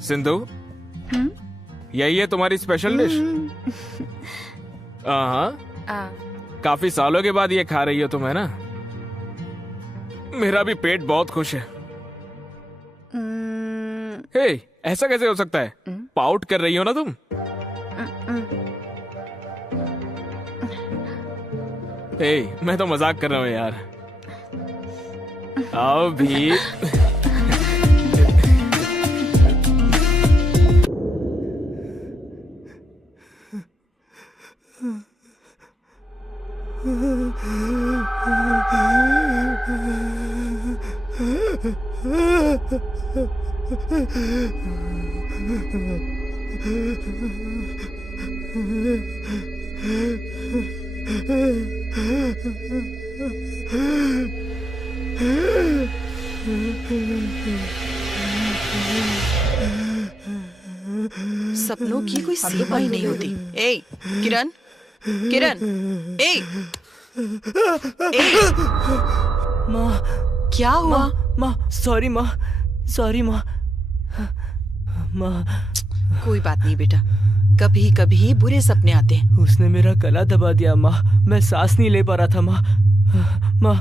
सिंधु, यही है तुम्हारी स्पेशल डिश? हाँ, काफी सालों के बाद ये खा रही हो तुम, है ना? मेरा भी पेट बहुत खुश है। हे, ऐसा कैसे हो सकता है? पाउट कर रही हो ना तुम? हे, मैं तो मजाक कर रहा हूँ यार। आओ भी। सपनों की कोई सीमा ही नहीं होती। ए, किरण, किरण, ए, ए, माँ, क्या हुआ? माँ, सॉरी माँ, सॉरी माँ, माँ। कोई बात नहीं बेटा, कभी कभी बुरे सपने आते हैं। उसने मेरा गला दबा दिया माँ, मैं सांस नहीं ले पा रहा था माँ। माँ,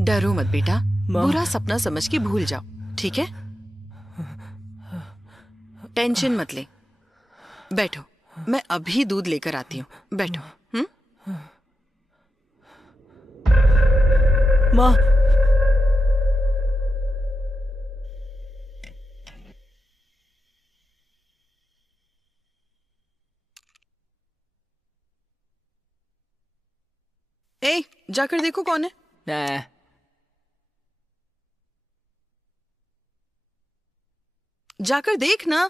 डरो मत बेटा, माँ। बुरा सपना समझ के भूल जाओ, ठीक है? टेंशन मत ले, बैठो, मैं अभी दूध लेकर आती हूँ, बैठो। माँ, ए, जाकर देखो कौन है। नहीं। जाकर देख ना।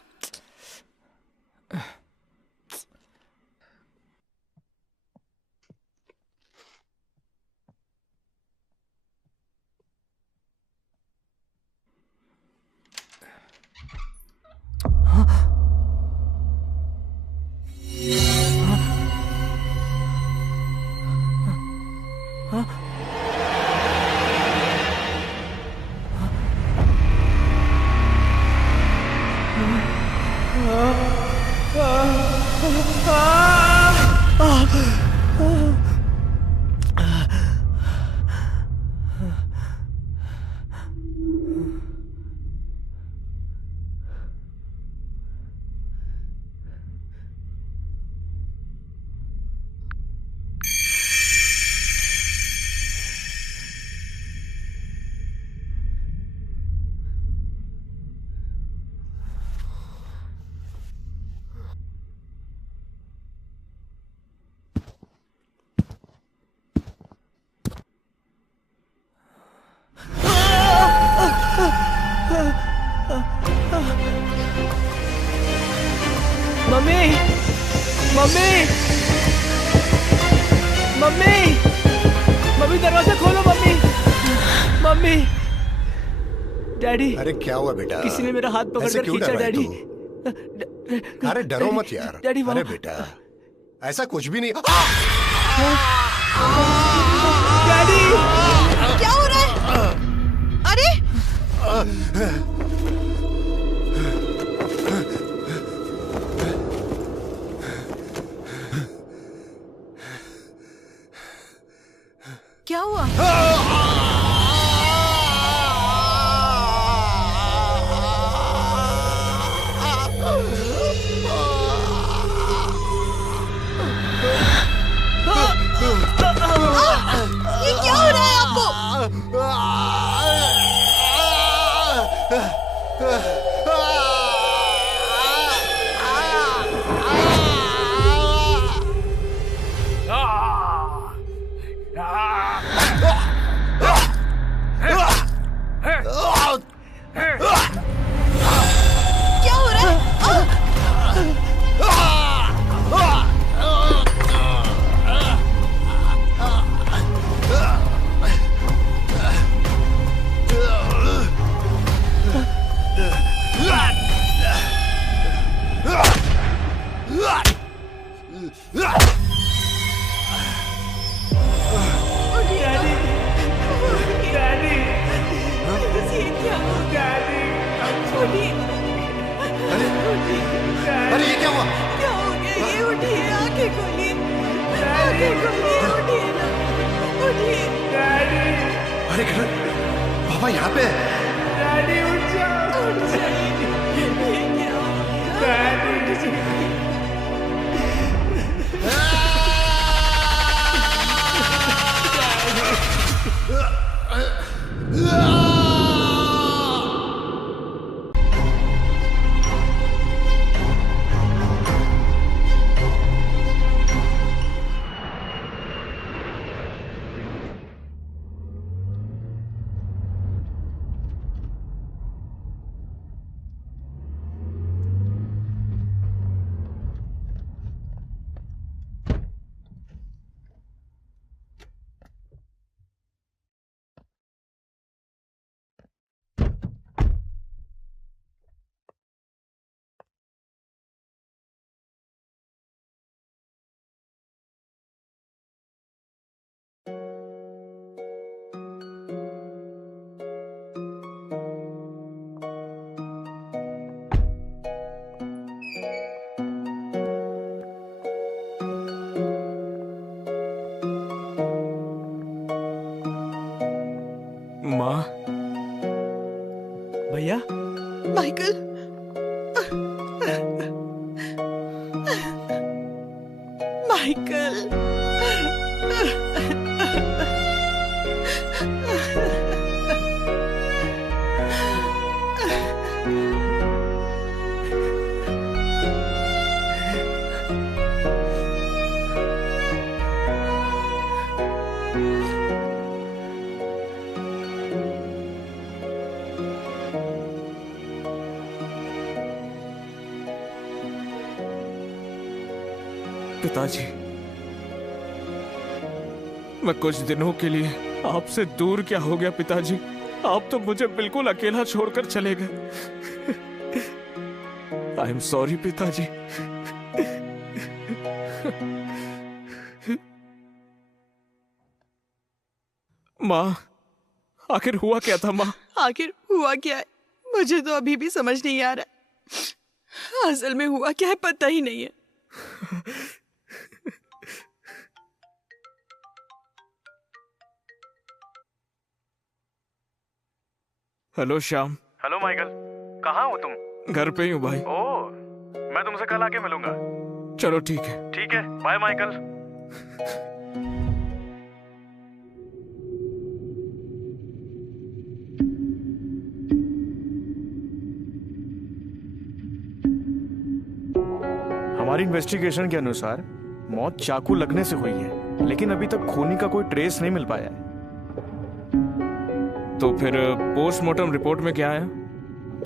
मम्मी, मम्मी, मम्मी, मम्मी दरवाजा खोलो मम्मी, मम्मी, डैडी। अरे क्या हुआ बेटा? किसी ने मेरा हाथ पकड़कर खींचा डैडी। अरे डरो मत यार। डैडी, अरे बेटा, ऐसा कुछ भी नहीं। डैडी, क्या हो रहा है? अरे क्या हुआ? ये क्या हो रहा है आपको? क्या हो रहा है? पापा यहाँ पे माँ। भैया माइकल, माइकल, पिताजी, मैं कुछ दिनों के लिए आपसे दूर क्या हो गया पिताजी? आप तो मुझे बिल्कुल अकेला छोड़कर चले गए। आई एम सॉरी पिताजी। माँ, आखिर हुआ क्या था माँ? आखिर हुआ क्या है मुझे तो अभी भी समझ नहीं आ रहा। असल में हुआ क्या है पता ही नहीं है। हेलो श्याम। हेलो माइकल, कहाँ हो तुम? घर पे ही हूँ भाई। ओह, मैं तुमसे कल आके मिलूंगा। चलो ठीक है। ठीक है, बाय माइकल। हमारी इन्वेस्टिगेशन के अनुसार मौत चाकू लगने से हुई है, लेकिन अभी तक खूनी का कोई ट्रेस नहीं मिल पाया है। तो फिर पोस्टमार्टम रिपोर्ट में क्या आया?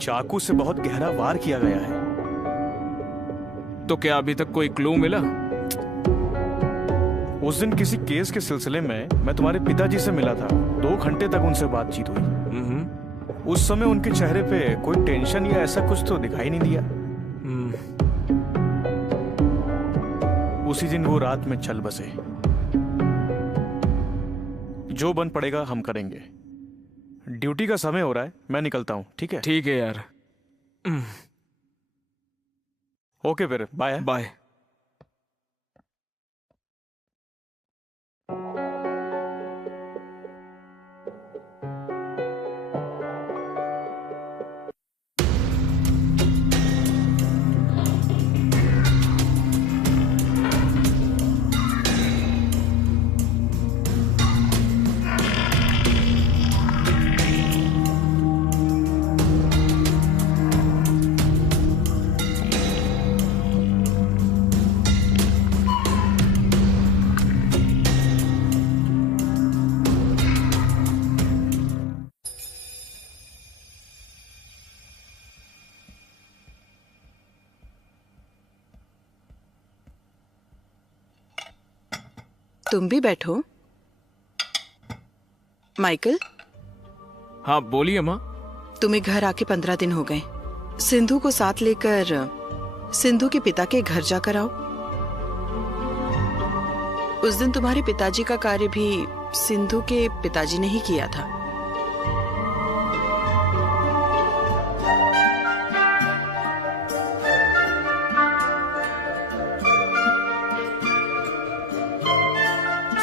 चाकू से बहुत गहरा वार किया गया है। तो क्या अभी तक कोई क्लू मिला? उस दिन किसी केस के सिलसिले में मैं तुम्हारे पिताजी से मिला था। 2 घंटे तक उनसे बातचीत हुई। उस समय उनके चेहरे पे कोई टेंशन या ऐसा कुछ तो दिखाई नहीं दिया। उसी दिन वो रात में चल बसे। जो बन पड़ेगा हम करेंगे। ड्यूटी का समय हो रहा है, मैं निकलता हूं। ठीक है? ठीक है यार। ओके फिर, बाय। बाय। तुम भी बैठो। माइकल। हाँ बोलिए माँ। तुम्हें घर आके 15 दिन हो गए। सिंधु को साथ लेकर सिंधु के पिता के घर जाकर आओ। उस दिन तुम्हारे पिताजी का कार्य भी सिंधु के पिताजी ने ही किया था।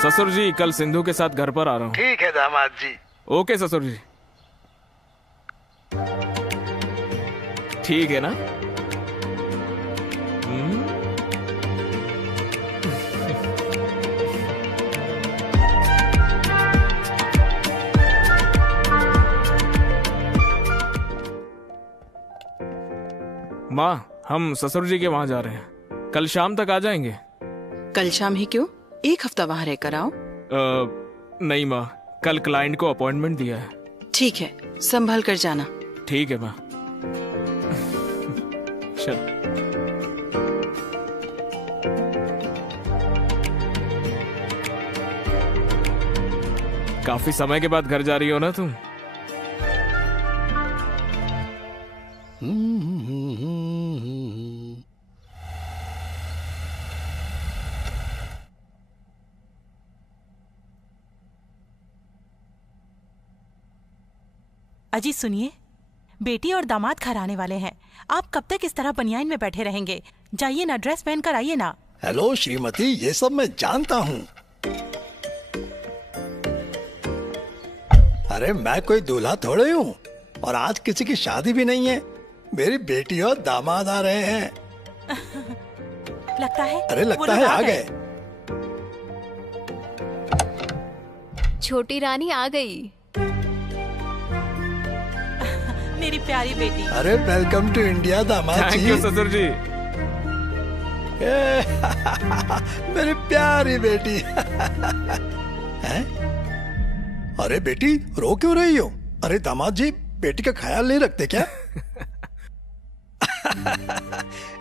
ससुर जी, कल सिंधु के साथ घर पर आ रहा हूँ। ठीक है दामाद जी। ओके ससुर जी। ठीक है ना? हम्म? माँ, हम ससुर जी के वहां जा रहे हैं। कल शाम तक आ जाएंगे। कल शाम ही क्यों, एक हफ्ता वहाँ रहकर आओ। नहीं माँ, कल क्लाइंट को अपॉइंटमेंट दिया है। ठीक है, संभल कर जाना। ठीक है माँ। चल। काफी समय के बाद घर जा रही हो ना तुम? अजी सुनिए, बेटी और दामाद घर आने वाले हैं। आप कब तक इस तरह बनियान में बैठे रहेंगे? जाइए ना, ड्रेस पहन कर आइए ना। हेलो श्रीमती, ये सब मैं जानता हूँ। अरे मैं कोई दूल्हा थोड़े हूँ, और आज किसी की शादी भी नहीं है। मेरी बेटी और दामाद आ रहे हैं। लगता है अरे वो लगता लोग है आ गए। छोटी रानी आ गई। मेरी प्यारी बेटी। अरे वेलकम टू इंडिया दामाद थैंक जी। यू ससुर जी। मेरी प्यारी बेटी। हैं? अरे बेटी, रो क्यों रही हो? अरे दामाद जी बेटी का ख्याल नहीं रखते क्या?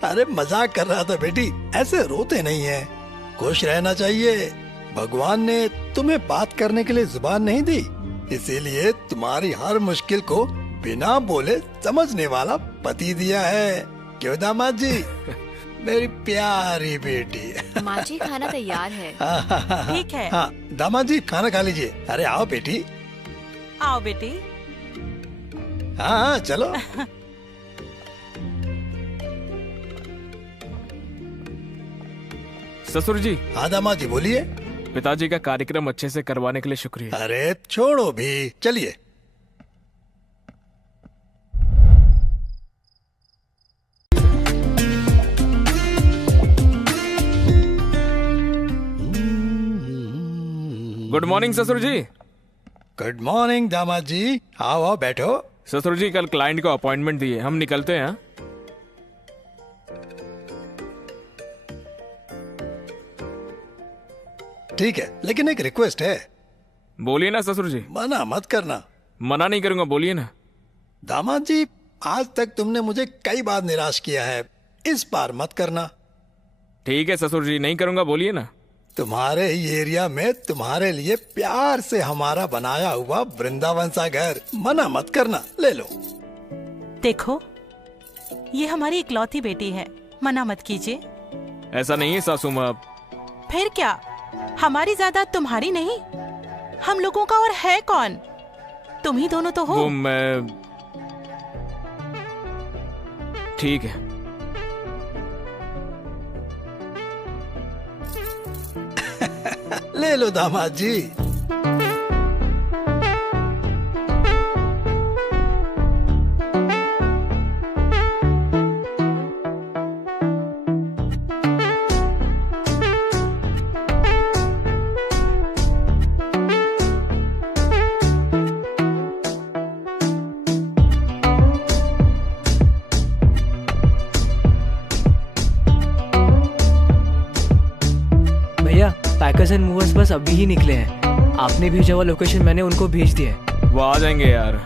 अरे मजाक कर रहा था बेटी, ऐसे रोते नहीं है। खुश रहना चाहिए। भगवान ने तुम्हें बात करने के लिए जुबान नहीं दी, इसीलिए तुम्हारी हर मुश्किल को बिना बोले समझने वाला पति दिया है। क्यों दामाद जी? मेरी प्यारी बेटी। माँ जी खाना तैयार है। ठीक है। हाँ दामाद जी खाना खा लीजिए। अरे आओ बेटी। आओ बेटी। हाँ चलो। ससुर जी। हाँ दामाद जी बोलिए। पिताजी का कार्यक्रम अच्छे से करवाने के लिए शुक्रिया। अरे छोड़ो भी, चलिए। गुड मॉर्निंग ससुर जी। गुड मॉर्निंग दामाद जी। आओ आओ बैठो। ससुर जी कल क्लाइंट को अपॉइंटमेंट दिए, हम निकलते हैं। ठीक है, लेकिन एक रिक्वेस्ट है। बोलिए ना ससुर जी। मना मत करना। मना नहीं करूंगा, बोलिए ना। दामाद जी आज तक तुमने मुझे कई बार निराश किया है, इस बार मत करना। ठीक है ससुर जी, नहीं करूंगा, बोलिए ना। तुम्हारे ही एरिया में तुम्हारे लिए प्यार से हमारा बनाया हुआ वृंदावन सा घर, मना मत करना, ले लो। देखो, ये हमारी इकलौती बेटी है, मना मत कीजिए। ऐसा नहीं है सासू माँ। फिर क्या, हमारी जायदाद तुम्हारी नहीं, हम लोगों का और है कौन? तुम ही दोनों तो हो। वो मैं, ठीक है। ले लो दामाद जी। पैकर्स एंड मूवर्स बस अभी ही निकले हैं। आपने भेजा हुआ लोकेशन मैंने उनको भेज दिया है। वो आ जाएंगे यार।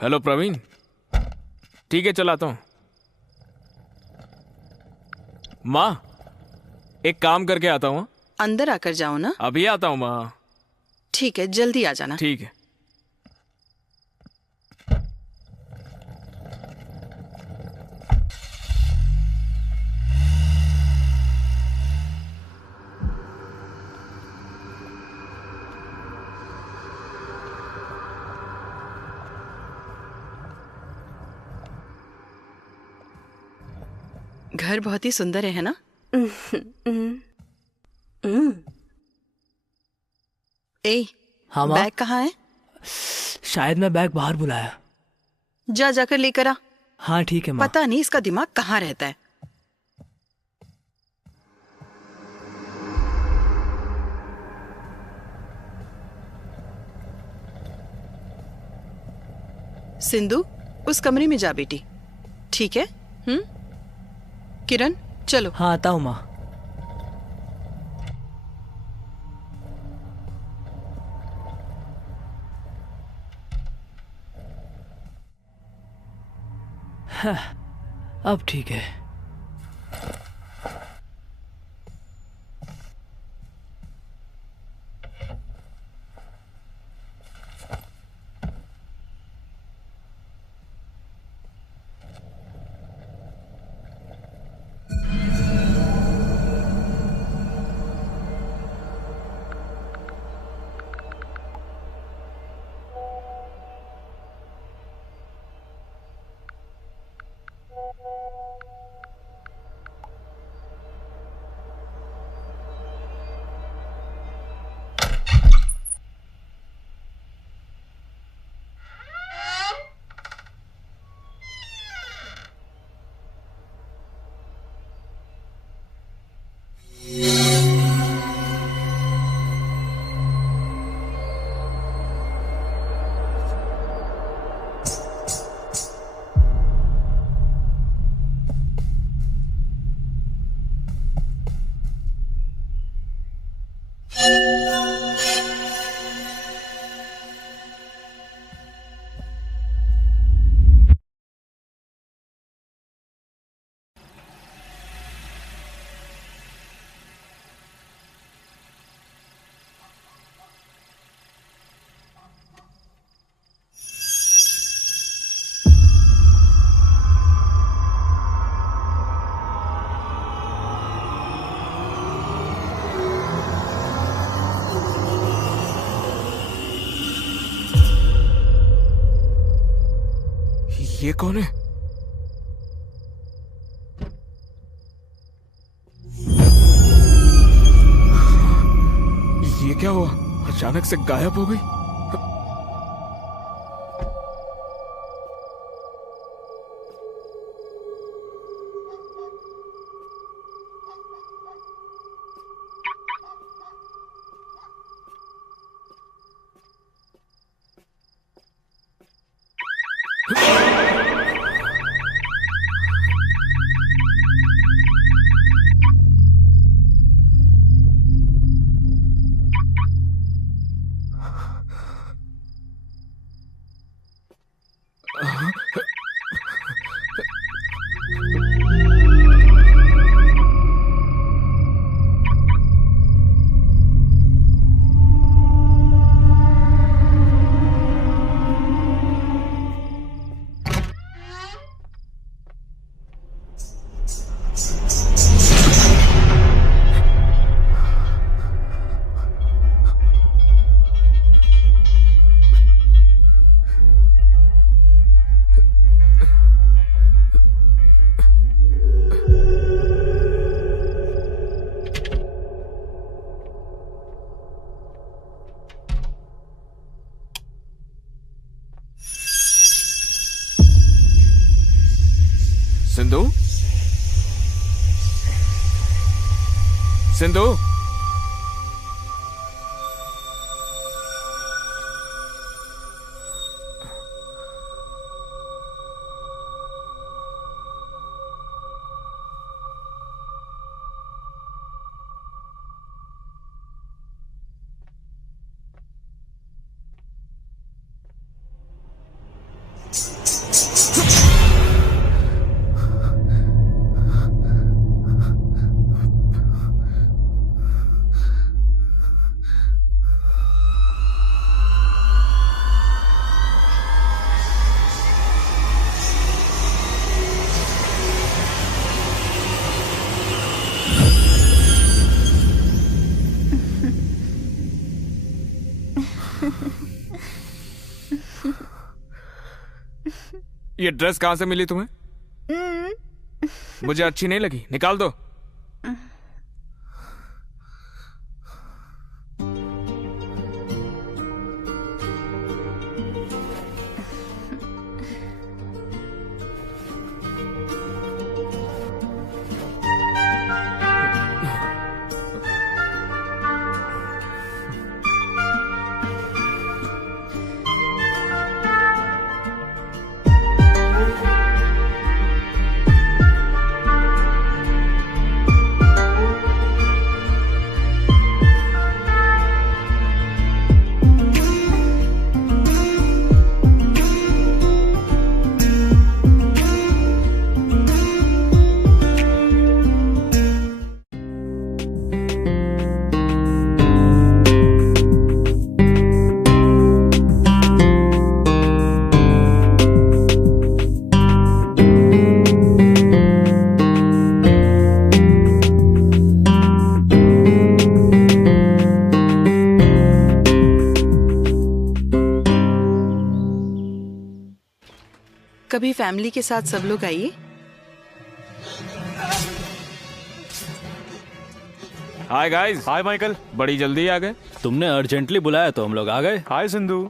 हेलो प्रवीण, ठीक है चलाता हूँ। माँ, एक काम करके आता हूँ। अंदर आकर जाओ ना। अभी आता हूँ माँ। ठीक है, जल्दी आ जाना। ठीक है। घर बहुत ही सुंदर है ना? ए, हाँ माँ। बैग कहाँ है? शायद मैं बैग बाहर बुलाया। जा जाकर लेकर आ। हाँ ठीक है माँ। पता नहीं इसका दिमाग कहाँ रहता है। सिंधु, उस कमरे में जा बेटी। ठीक है? किरण, चलो। हाँ आता हूँ माँ। हाँ, अब ठीक है। ये कौन है? ये क्या हुआ? अचानक से गायब हो गई। सिंधु, सिंधु, ये ड्रेस कहाँ से मिली तुम्हें? मुझे अच्छी नहीं लगी, निकाल दो। कभी फैमिली के साथ सब लोग आइए। Hi guys. Hi Michael. बड़ी जल्दी आ गए। तुमने अर्जेंटली बुलाया तो हम लोग आ गए। हाय सिंधु।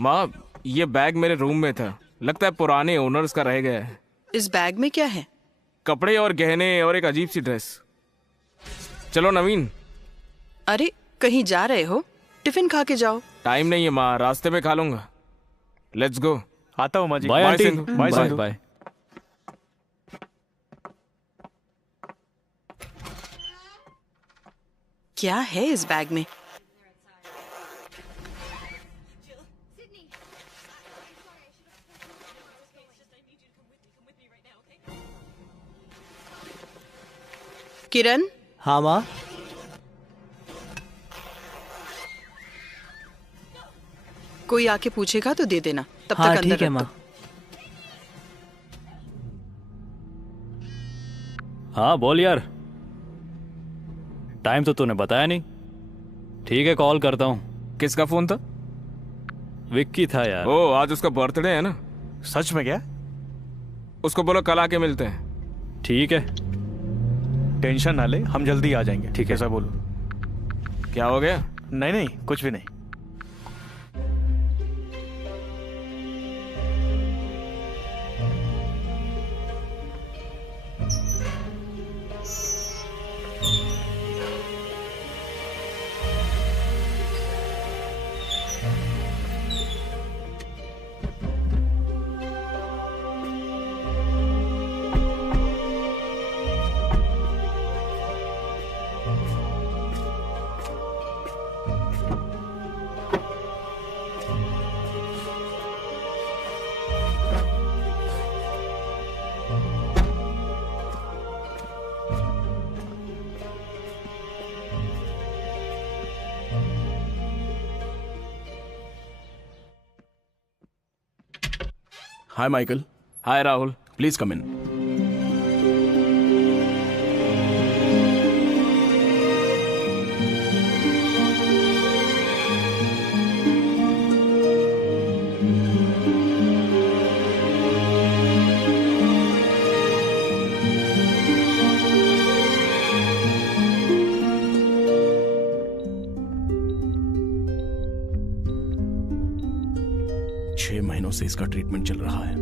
माँ, ये बैग मेरे रूम में था, लगता है पुराने ओनर्स का रह गया है। इस बैग में क्या है? कपड़े और गहने और एक अजीब सी ड्रेस। चलो नवीन। अरे कहीं जा रहे हो? टिफिन खा के जाओ। टाइम नहीं है माँ, रास्ते में खा लूंगा। Let's go. आता हूँ माँ जी। Bye aunty. Sindhu. Bye bye Sindhu. Bye. क्या है इस बैग में? किरण। हाँ माँ। कोई आके पूछेगा तो दे देना, तब हाँ तक अंदर ठीक है रख माँ। दो। हाँ बोल यार, टाइम तो तूने बताया नहीं। ठीक है कॉल करता हूँ। किसका फोन था? विक्की था यार। ओ, आज उसका बर्थडे है ना? सच में क्या? उसको बोलो कल आके मिलते हैं। ठीक है। टेंशन ना ले, हम जल्दी आ जाएंगे। ठीक है। ऐसा बोलो। क्या हो गया? नहीं नहीं, कुछ भी नहीं। Hi Michael. Hi Rahul. Please come in. महीनों से इसका ट्रीटमेंट चल रहा है।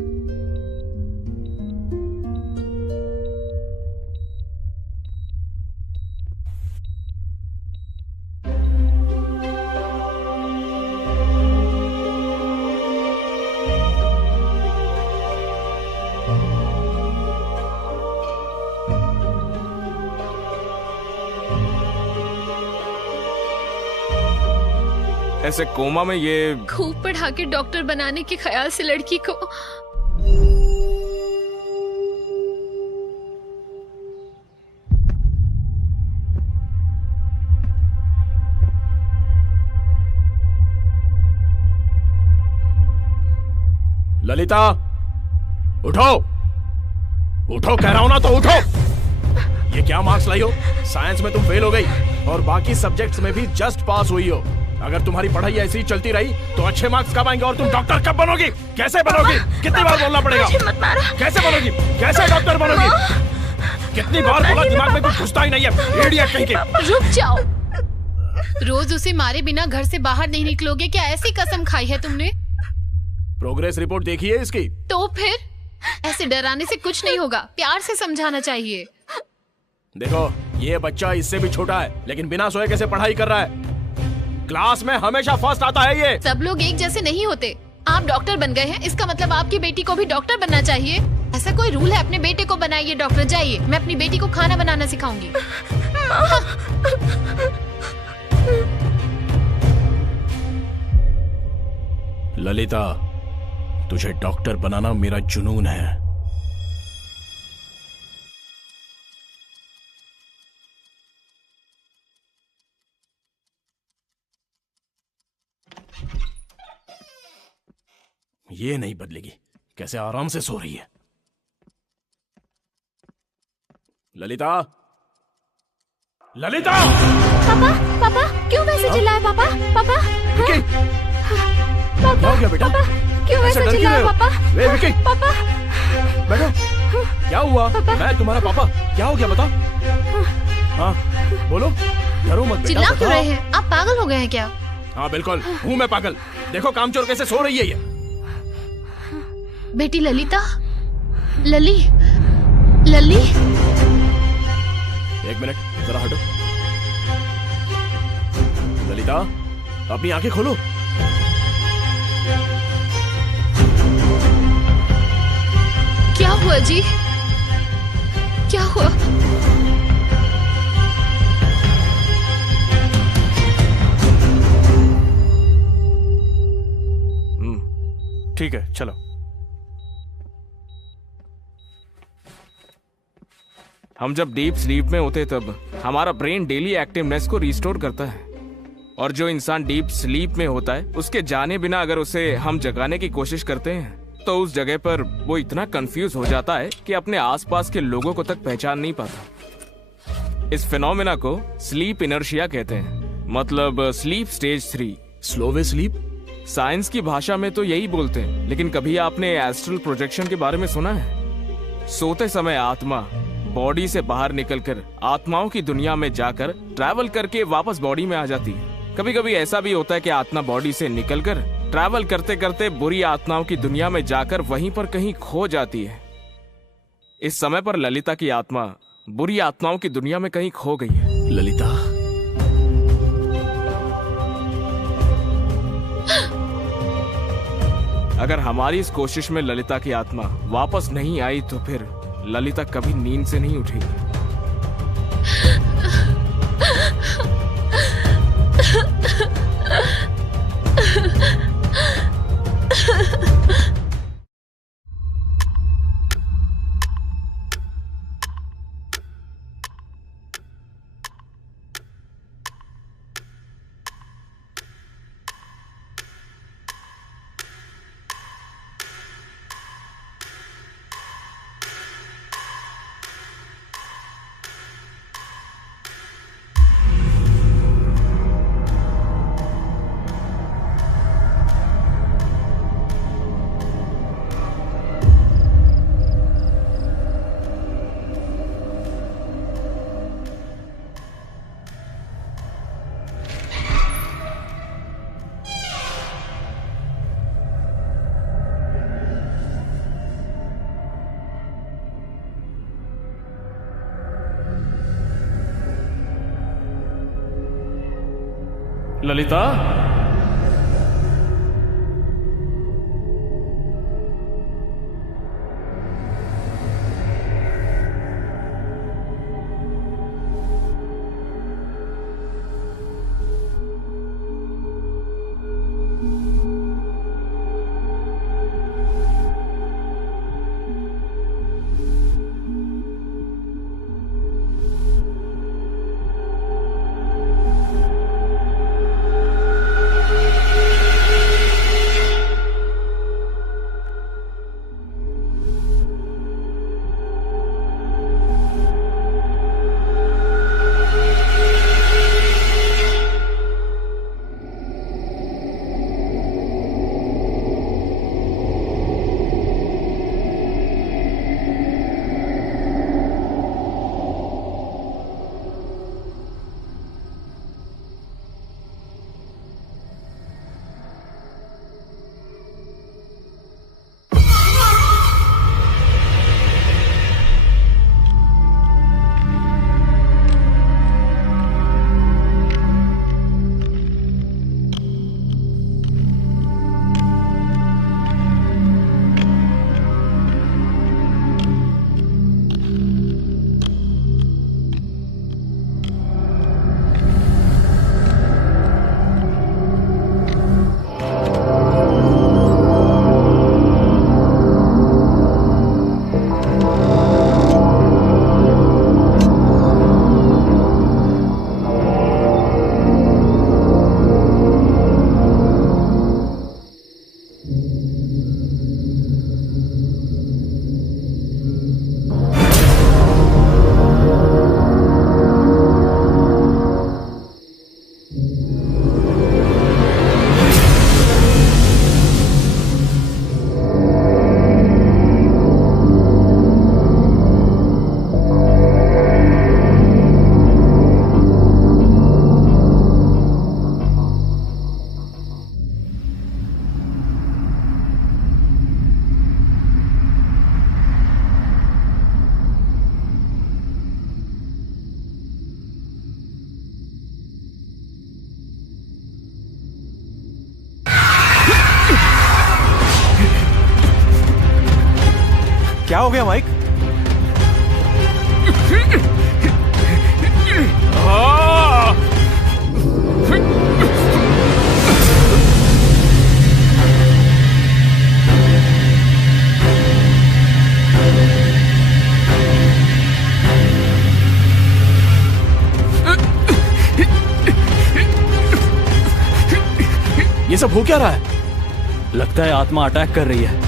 ऐसे कोमा में ये खूब पढ़ा के डॉक्टर बनाने के ख्याल से लड़की को ललिता, उठो उठो, कह रहा हूं ना तो उठो। ये क्या मार्क्स लाई हो? साइंस में तुम फेल हो गई और बाकी सब्जेक्ट्स में भी जस्ट पास हुई हो। अगर तुम्हारी पढ़ाई ऐसी ही चलती रही तो अच्छे मार्क्स कब आएंगे और तुम डॉक्टर कब बनोगी? कैसे बनोगी? कितनी बार बोलना पड़ेगा? कैसे बनोगी? कैसे डॉक्टर बनोगी? कितनी बार बोला, दिमाग में कुछ घुसता ही नहीं है। इडियट कहीं के। रुक जाओ। रोज उसे मारे बिना घर से बाहर नहीं निकलोगे क्या? ऐसी कसम खाई है तुमने? प्रोग्रेस रिपोर्ट देखी है इसकी? तो फिर ऐसे डराने से कुछ नहीं होगा, प्यार से समझाना चाहिए। देखो, ये बच्चा इससे भी छोटा है लेकिन बिना सोए कैसे पढ़ाई कर रहा है। क्लास में हमेशा फर्स्ट आता है ये। सब लोग एक जैसे नहीं होते। आप डॉक्टर बन गए हैं, इसका मतलब आपकी बेटी को भी डॉक्टर बनना चाहिए। ऐसा कोई रूल है? अपने बेटे को बनाइए डॉक्टर। जाइए, मैं अपनी बेटी को खाना बनाना सिखाऊंगी। ललिता, तुझे डॉक्टर बनाना मेरा जुनून है। ये नहीं बदलेगी। कैसे आराम से सो रही है। ललिता, ललिता! पापा, पापा, क्यों वैसे चिल्लाए पापा? पापा, विकी, पापा, क्या हो गया बेटा? पापा, क्यों ऐसे वैसे डर क्यों चिल्लाए रहे हो? पापा? ए, विकी! पापा, बैठो। क्या हुआ? मैं तुम्हारा पापा। क्या हो गया बताओ? हाँ, बोलो। डरो मत बेटा, चिल्ला क्यों बताओ। रहे हैं? आप पागल हो गए हैं क्या? हाँ बिल्कुल हूँ मैं पागल। देखो कामचोर कैसे सो रही है ये। बेटी ललिता, लली, लली। एक मिनट जरा हटो। ललिता, अपनी आंखें खोलो। क्या हुआ जी? क्या हुआ? ठीक है, चलो। हम जब डीप स्लीप में होते तब हमारा ब्रेन डेली एक्टिवनेस को रिस्टोर करता है, और जो इंसान डीप स्लीप में होता है उसके जाने बिना अगर उसे हम जगाने की कोशिश करते हैं तो उस जगह पर वो इतना कंफ्यूज हो जाता है कि अपने आसपास के लोगों को तक पहचान नहीं पाता। इस फिनोमेना को स्लीप इनर्शिया कहते हैं, मतलब sleep stage 3। Slow sleep? Science की भाषा में तो यही बोलते हैं, लेकिन कभी आपने एस्ट्रल प्रोजेक्शन के बारे में सुना है? सोते समय आत्मा बॉडी से बाहर निकलकर आत्माओं की दुनिया में जाकर ट्रैवल करके वापस बॉडी में आ जाती है। कभी कभी ऐसा भी होता है कि आत्मा बॉडी से निकलकर ट्रैवल करते करते बुरी आत्माओं की दुनिया में जाकर वहीं पर कहीं खो जाती है। इस समय पर ललिता की आत्मा बुरी आत्माओं की दुनिया में कहीं खो गई है। ललिता, अगर हमारी इस कोशिश में ललिता की आत्मा वापस नहीं आई तो फिर ललिता कभी नींद से नहीं उठेगी। ललिता, क्या हो गया माइक? ये सब हो क्या रहा है? लगता है आत्मा अटैक कर रही है।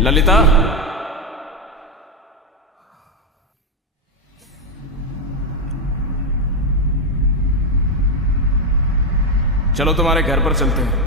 ललिता, चलो तुम्हारे घर पर चलते हैं।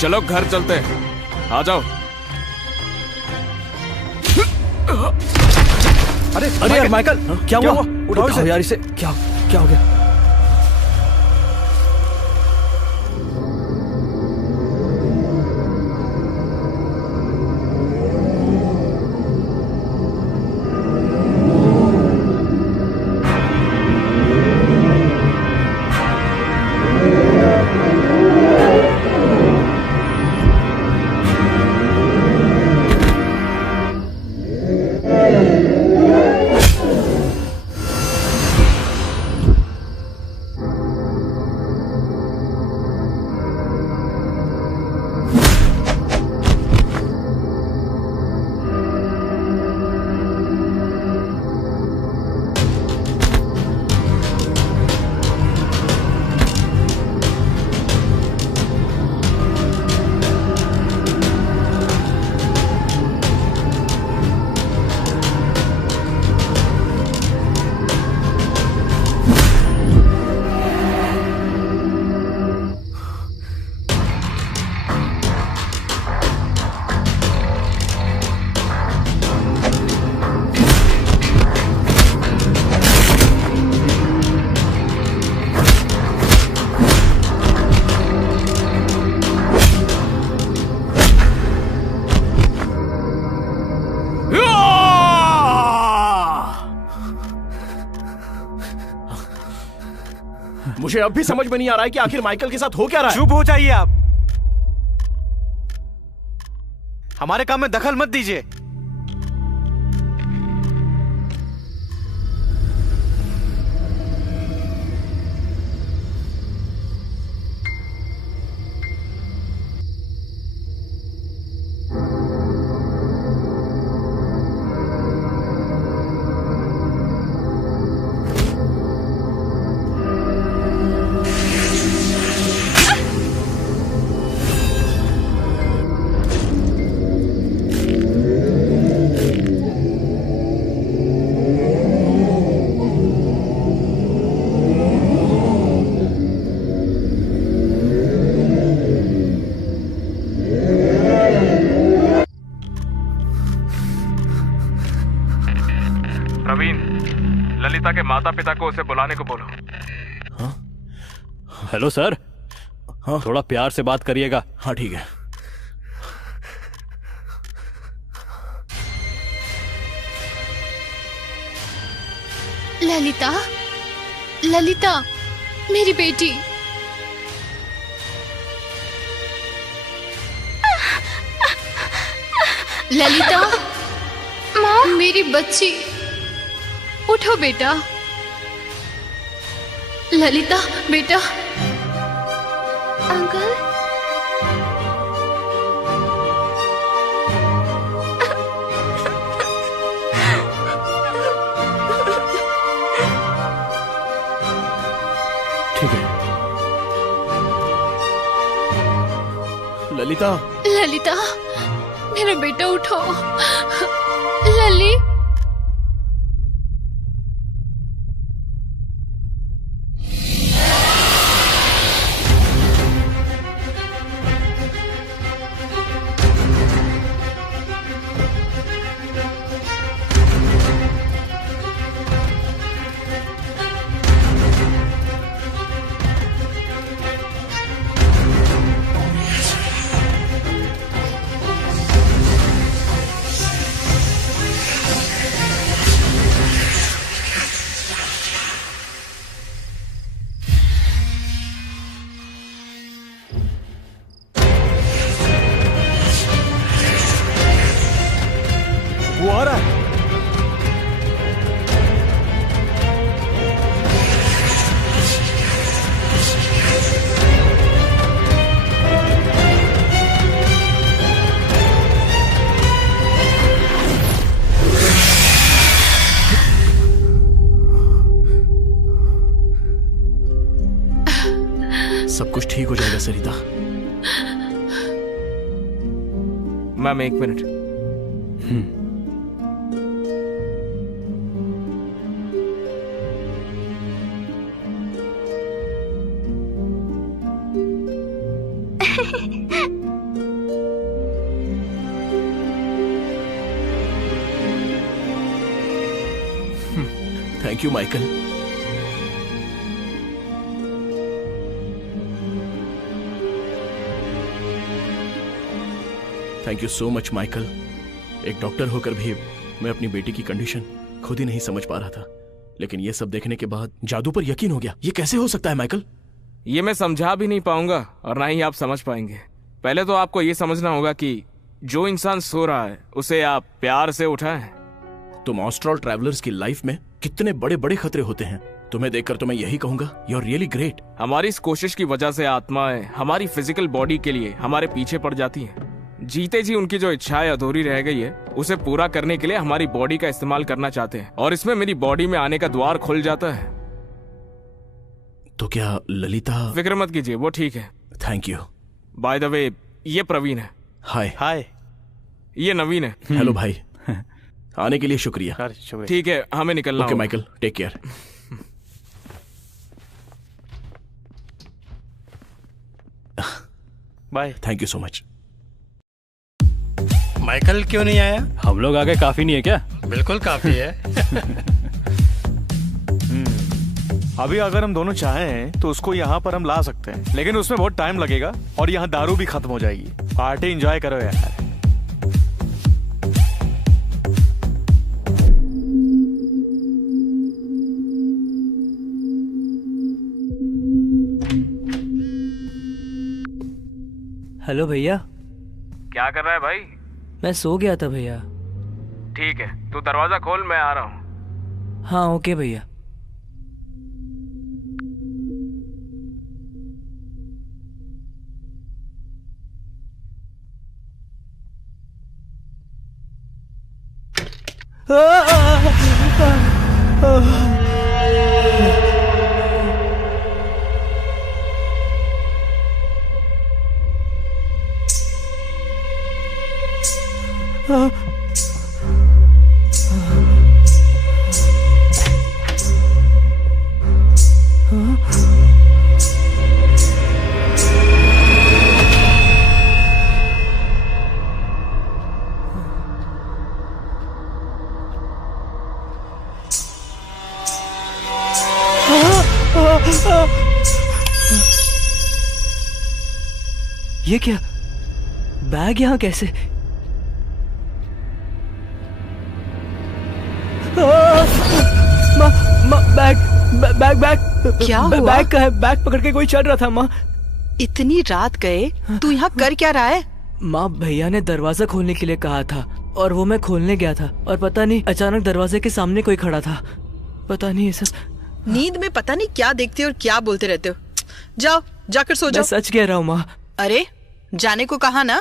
चलो घर चलते हैं, आ जाओ। अरे यार माइकल, क्या हुआ? उठाओ यार इसे। क्या हो गया? मुझे अब भी समझ में नहीं आ रहा है कि आखिर माइकल के साथ हो क्या रहा है। चुप हो जाइए आप, हमारे काम में दखल मत दीजिए। ललिता के माता पिता को उसे बुलाने को बोलो। Hello sir. हाँ? थोड़ा प्यार से बात करिएगा। हाँ ठीक है। ललिता, ललिता मेरी बेटी। ललिता माँ, मेरी बच्ची, उठो बेटा। ललिता बेटा। अंकल, ठीक है। ललिता, ललिता मेरा बेटा उठो। लली, वो आ रहा है। सब कुछ ठीक हो जाएगा सरिता। मैम एक minute. Thank you Michael. Thank you so much Michael. एक डॉक्टर होकर भी मैं अपनी बेटी की कंडीशन खुद ही नहीं समझ पा रहा था, लेकिन ये सब देखने के बाद जादू पर यकीन हो गया। ये कैसे हो सकता है माइकल? ये मैं समझा भी नहीं पाऊंगा और ना ही आप समझ पाएंगे। पहले तो आपको ये समझना होगा कि जो इंसान सो रहा है उसे आप प्यार से उठाएं। तुम ऑस्ट्रल ट्रैवलर्स की लाइफ में कितने बड़े बड़े खतरे होते हैं। तुम्हें देखकर तो मैं यही कहूंगा, यू आर रियली ग्रेट। हमारी इस कोशिश की वजह से आत्माएं हमारी फिजिकल बॉडी के लिए हमारे पीछे पड़ जाती हैं। जीते जी उनकी जो इच्छाएं अधूरी रह गई है उसे पूरा करने के लिए हमारी बॉडी का इस्तेमाल करना चाहते हैं, और इसमें मेरी बॉडी में आने का द्वार खुल जाता है। तो क्या ललिता? फिक्र मत कीजिए, वो ठीक है। Thank you. By the way, ये प्रवीण है। हाय। हाय। ये नवीन है। हेलो भाई। आने के लिए शुक्रिया। ठीक है, हमें निकलना ओके होगा। Michael, take care. Bye. Thank you so much. Michael क्यों नहीं आया? हम लोग आगे काफी नहीं है क्या? बिल्कुल काफी है। अभी अगर हम दोनों चाहें तो उसको यहाँ पर हम ला सकते हैं, लेकिन उसमें बहुत टाइम लगेगा और यहाँ दारू भी खत्म हो जाएगी। पार्टी एंजॉय करो यार। हेलो भैया। क्या कर रहा है भाई? मैं सो गया था भैया। ठीक है, तू दरवाजा खोल, मैं आ रहा हूँ। हाँ ओके भैया। ये क्या? बैग यहाँ कैसे? बैग क्या हुआ? बैग का है। बैग पकड़ के कोई चल रहा था माँ। इतनी रात गए, तू यहाँ कर क्या रहा है? माँ भैया ने दरवाजा खोलने के लिए कहा था और वो मैं खोलने गया था और पता नहीं अचानक दरवाजे के सामने कोई खड़ा था। पता नहीं ये सब। नींद में पता नहीं क्या देखते हो और क्या बोलते रहते हो। जाओ जाकर सो जाओ। मैं सच कह रहा हूँ माँ। अरे जाने को कहा ना।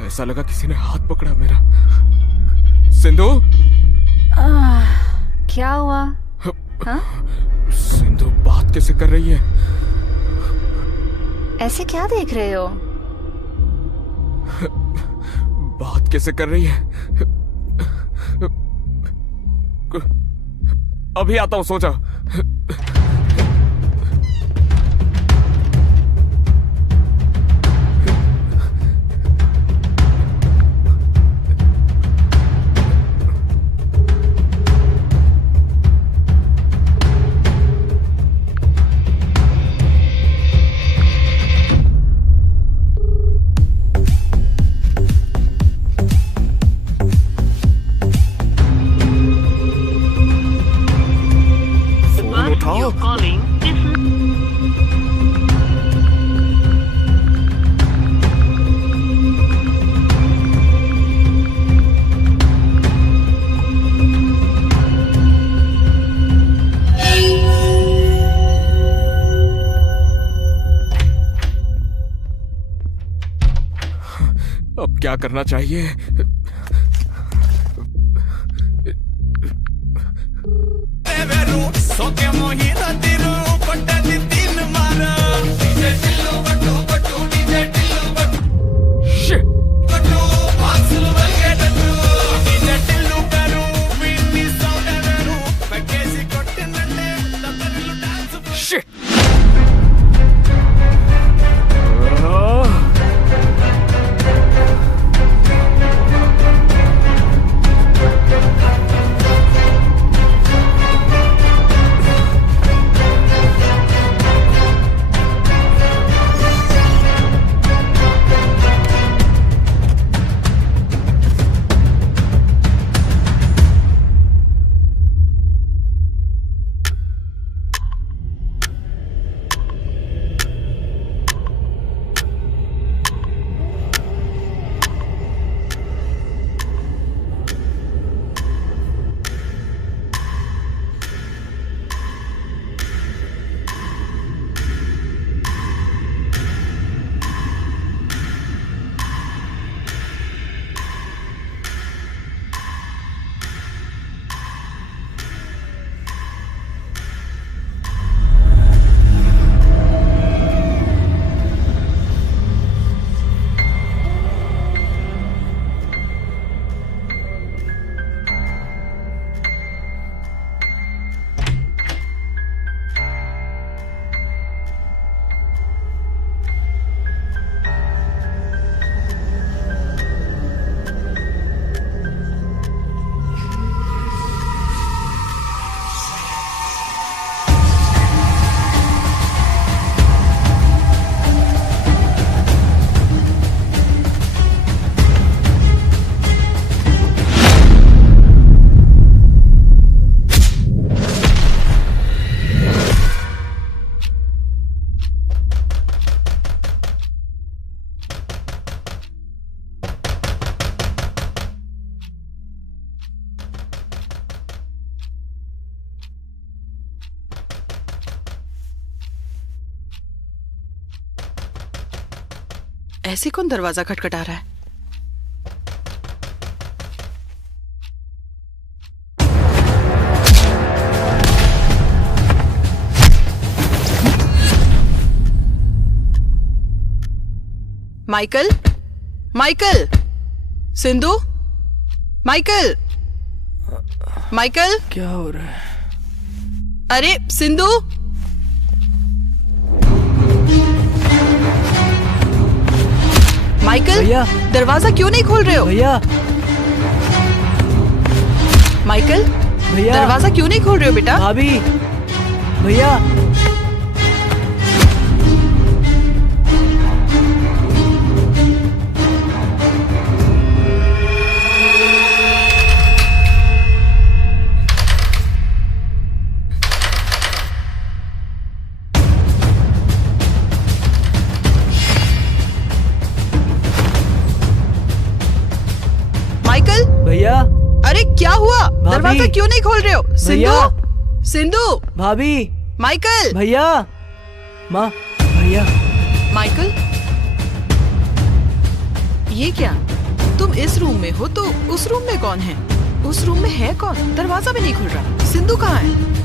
ऐसा लगा किसी ने हाथ पकड़ा मेरा। सिंधु, क्या हुआ? हाँ? सिंधु बात कैसे कर रही है? ऐसे क्या देख रहे हो? बात कैसे कर रही है? अभी आता हूं, सो जाओ। क्या करना चाहिए? ऐसे कौन दरवाजा खटखटा रहा है? Michael, Michael, Sindhu, Michael, Michael, क्या हो रहा है? अरे सिंधु, माइकल, भैया, दरवाजा क्यों नहीं खोल रहे हो? भैया, माइकल, भैया, दरवाजा क्यों नहीं खोल रहे हो बेटा? भाभी, भैया, भैया, अरे क्या हुआ? दरवाजा क्यों नहीं खोल रहे हो? सिंधु, सिंधु, भाभी, माइकल, भैया, माँ, भैया, माइकल, ये क्या? तुम इस रूम में हो तो उस रूम में कौन है? उस रूम में है कौन? दरवाजा भी नहीं खुल रहा। सिंधु कहाँ है?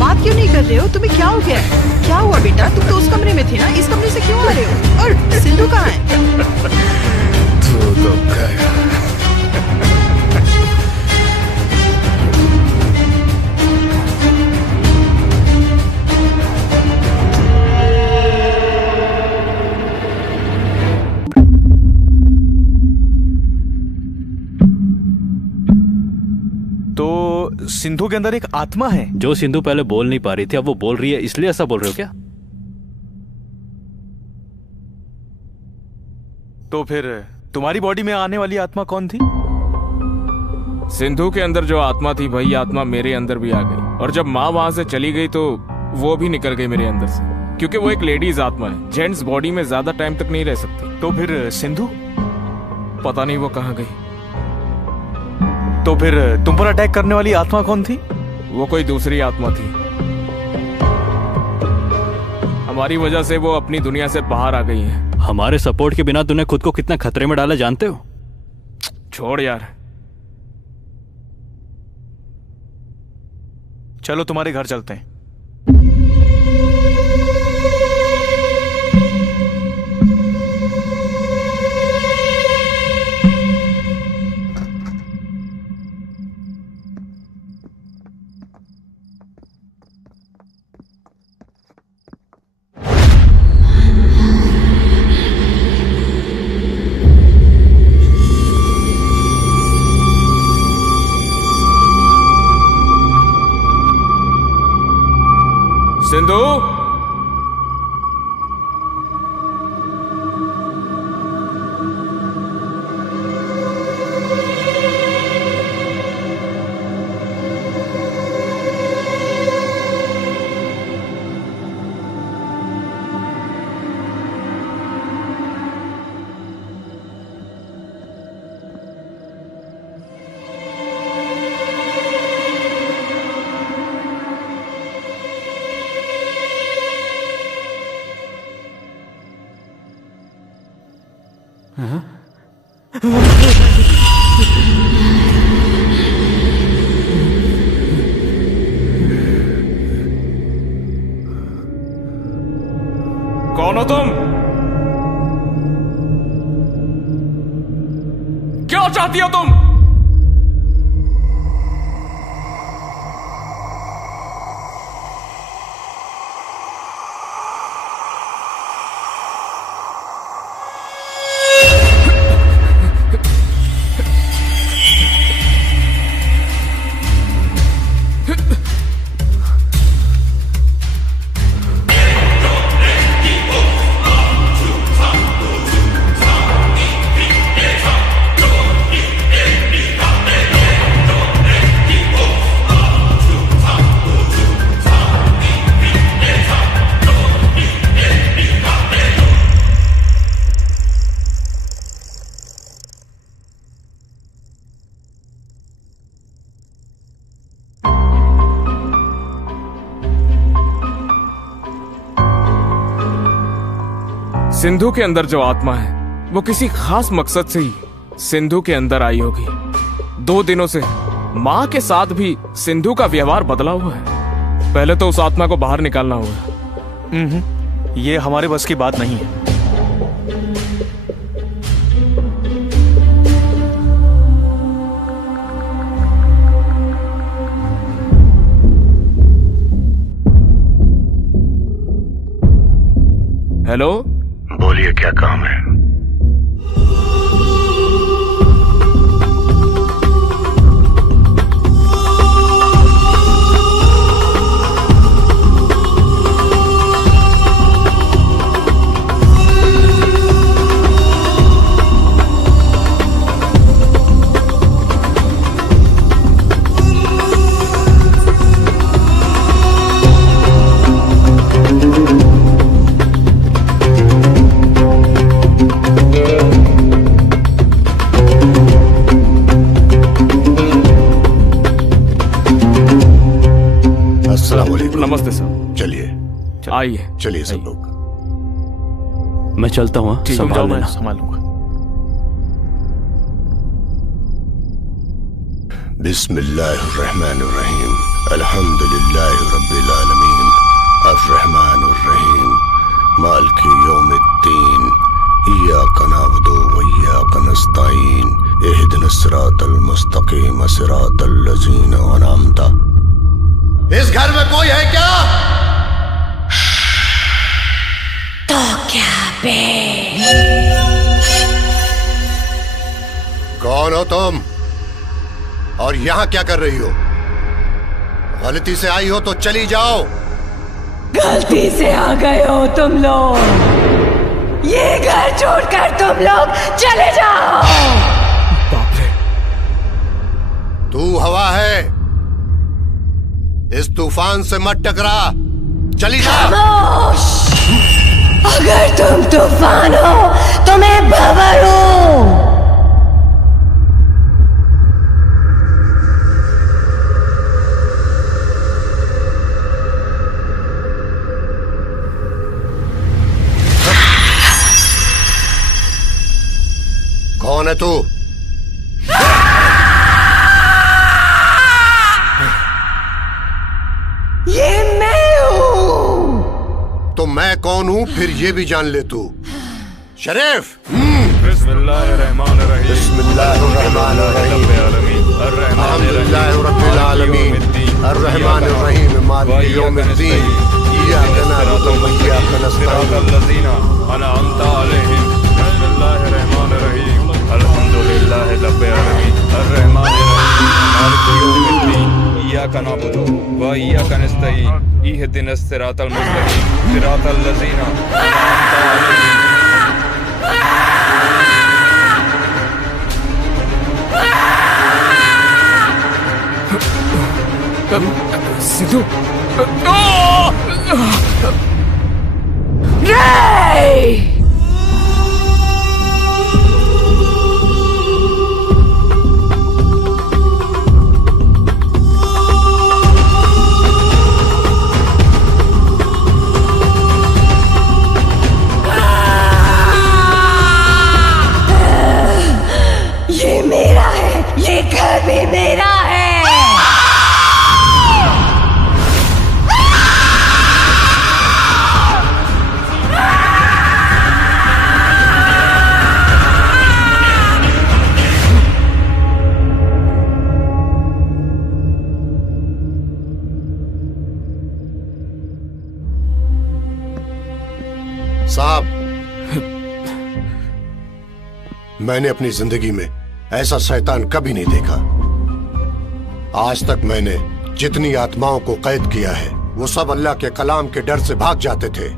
बात क्यों नहीं कर रहे हो? तुम्हें क्या हो गया? क्या हुआ बेटा? तुम तो उस कमरे में थे ना, इस कमरे से क्यों आ रहे हो? और सिंधु कहाँ है? तू तो गया। तो सिंधु के अंदर एक आत्मा है। जो सिंधु पहले बोल नहीं पा रही थी अब वो बोल रही है, इसलिए ऐसा बोल रहे हो क्या? तो फिर तुम्हारी बॉडी में आने वाली आत्मा कौन थी? सिंधु के अंदर जो आत्मा थी वही आत्मा मेरे अंदर भी आ गई, और जब माँ वहां से चली गई तो वो भी निकल गई मेरे अंदर से, क्योंकि वो एक लेडीज आत्मा है। जेंट्स बॉडी में ज्यादा टाइम तक नहीं रह सकती। तो फिर सिंधु? पता नहीं वो कहाँ गई। तो फिर तुम पर अटैक करने वाली आत्मा कौन थी? वो कोई दूसरी आत्मा थी। हमारी वजह से वो अपनी दुनिया से बाहर आ गई हैं। हमारे सपोर्ट के बिना तूने खुद को कितना खतरे में डाला जानते हो? छोड़ यार। चलो तुम्हारे घर चलते हैं। सिंधु, कौन हो तुम? क्या चाहती हो तुम? सिंधु के अंदर जो आत्मा है वो किसी खास मकसद से ही सिंधु के अंदर आई होगी। 2 दिनों से माँ के साथ भी सिंधु का व्यवहार बदला हुआ है। पहले तो उस आत्मा को बाहर निकालना होगा। ये हमारे बस की बात नहीं है। हेलो, बोलिए क्या काम है? नमस्ते सर। चलिए आइए। चलिए सब लोग। मैं चलता हूँ। संभाल लेना। संभाल लूंगा। बिस्मिल्लाहिर्रहमानिर्रहीम अल्हम्दुलिल्लाहि रब्बिल आलमीन अर्रहमानिर्रहीम मालिकि यौमिद्दीन इय्याका नअबुदु व इय्याका नस्तईन इहदिनस सिरातल मुस्तकीम सिरातल लज़ीना अनअमता। इस घर में कोई है क्या? तो क्या बे? कौन हो तुम और यहाँ क्या कर रही हो? गलती से आई हो तो चली जाओ। गलती से आ गए हो तुम लोग। ये घर छोड़कर तुम लोग चले जाओ। बाप रे। तू हवा है, इस तूफान से मत टकरा, चली जा। खामोश। अगर तुम तूफान हो तो मैं भंवर हूं। कौन है तू? ये मैं हूँ। तो मैं कौन हूँ फिर ये भी जान ले तू। शरीफ। बिस्मिल्लाहिर्रहमानिर्रहीम। बिस्मिल्लाहिर्रहमानिर्रहीम। अल्हम्दुलिल्लाहि आलमीन अर्रहमानिर्रहीम मालिक यौमिद्दीन इय्याका नअबुदु व इय्याका नस्तईन अनअमता अलैहिम। बिस्मिल्लाहिर्रहमानिर्रहीम। अल्हम्दुलिल्लाहि रब्बिल आलमीन अर्रहमानिर्रहीम मालिक यौमिद्दीन इय्याका नअबुदु व इय्याका नस्तईन इहदिनस सिरातल मुस्तकीम सिरातल लज़ीना अनअमता अलैहिम। सिद्धू। ये मेरा है, ये घर भी मेरा है। साहब, मैंने अपनी जिंदगी में ऐसा शैतान कभी नहीं देखा। आज तक मैंने जितनी आत्माओं को कैद किया है वो सब अल्लाह के कलाम के डर से भाग जाते थे,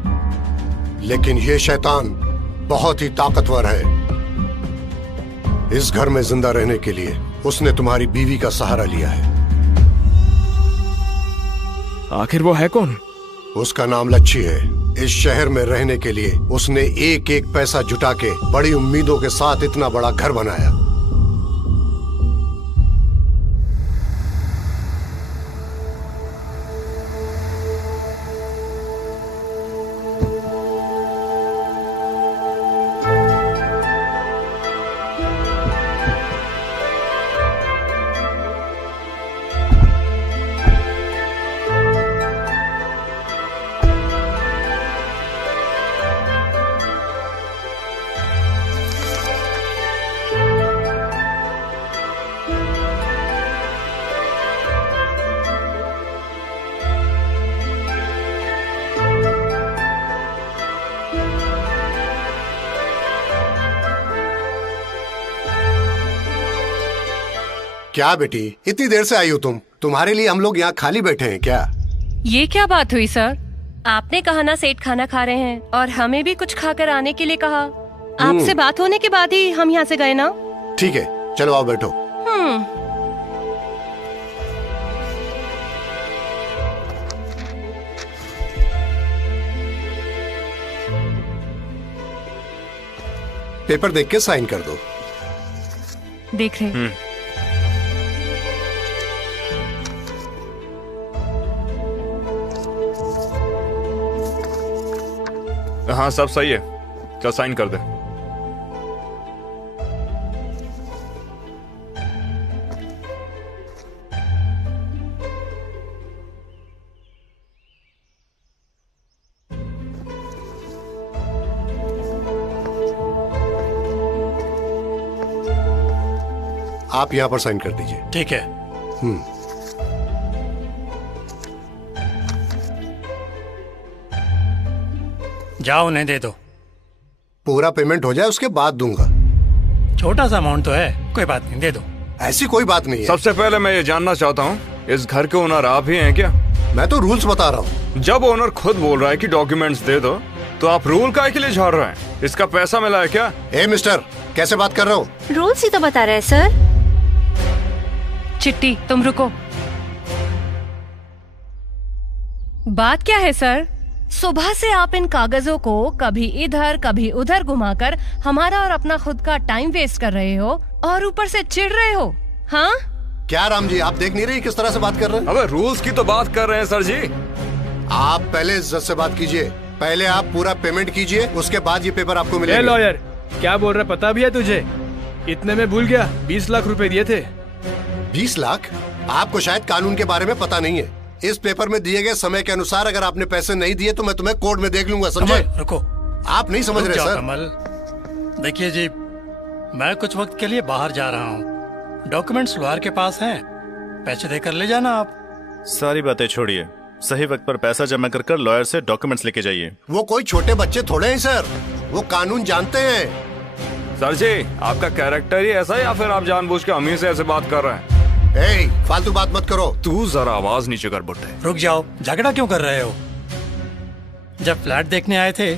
लेकिन ये शैतान बहुत ही ताकतवर है। इस घर में जिंदा रहने के लिए उसने तुम्हारी बीवी का सहारा लिया है। आखिर वो है कौन? उसका नाम लच्छी है। इस शहर में रहने के लिए उसने एक एक पैसा जुटा के बड़ी उम्मीदों के साथ इतना बड़ा घर बनाया। क्या बेटी, इतनी देर से आई हो तुम? तुम्हारे लिए हम लोग यहाँ खाली बैठे हैं क्या? ये क्या बात हुई सर? आपने कहा ना सेठ खाना खा रहे हैं और हमें भी कुछ खाकर आने के लिए कहा। आपसे बात होने के बाद ही हम यहाँ से गए ना। ठीक है, चलो आओ बैठो। पेपर देख के साइन कर दो। देख रहे। हाँ सब सही है, चल साइन कर दे। आप यहाँ पर साइन कर दीजिए। ठीक है। जाओ उन्हें दे दो। पूरा पेमेंट हो जाए उसके बाद दूंगा। छोटा सा अमाउंट तो है, कोई बात नहीं, दे दो। ऐसी कोई बात नहीं है। सबसे पहले मैं ये जानना चाहता हूँ, इस घर के ओनर आप ही हैं क्या? मैं तो रूल्स बता रहा हूँ। जब ओनर खुद बोल रहा है कि डॉक्यूमेंट्स दे दो, तो आप रूल काहे के लिए झाड़ रहे हैं? इसका पैसा मिला है क्या? ए मिस्टर, कैसे बात कर रहे हो? रूल्स ही तो बता रहे हैं सर। चिट्टी तुम रुको। बात क्या है सर? सुबह से आप इन कागजों को कभी इधर कभी उधर घुमाकर हमारा और अपना खुद का टाइम वेस्ट कर रहे हो और ऊपर से चिढ़ रहे हो। हाँ क्या राम जी, आप देख नहीं रही किस तरह से बात कर रहे हैं? अबे रूल्स की तो बात कर रहे हैं सर जी। आप पहले इज्जत से बात कीजिए। पहले आप पूरा पेमेंट कीजिए, उसके बाद ये पेपर आपको मिलेगा। लॉयर क्या बोल रहा पता भी है तुझे? इतने में भूल गया, 20 लाख रुपए दिए थे। 20 लाख? आपको शायद कानून के बारे में पता नहीं है। इस पेपर में दिए गए समय के अनुसार अगर आपने पैसे नहीं दिए तो मैं तुम्हें कोर्ट में देख लूंगा, समझे? रुको, आप नहीं समझ रहे सर। कमल, देखिए जी, मैं कुछ वक्त के लिए बाहर जा रहा हूँ। डॉक्यूमेंट्स लॉयर के पास हैं, पैसे देकर ले जाना आप। सारी बातें छोड़िए, सही वक्त पर पैसा जमा कर लॉयर से डॉक्यूमेंट्स लेके जाइए। वो कोई छोटे बच्चे थोड़े हैं सर, वो कानून जानते हैं। सर जी, आपका कैरेक्टर ही ऐसा है या फिर आप जानबूझ के अमीर से ऐसे बात कर रहे हैं? फालतू बात मत करो। तू जरा आवाज नीचे कर बुट्टे। रुक जाओ, झगड़ा क्यों कर रहे हो? जब फ्लैट देखने आए थे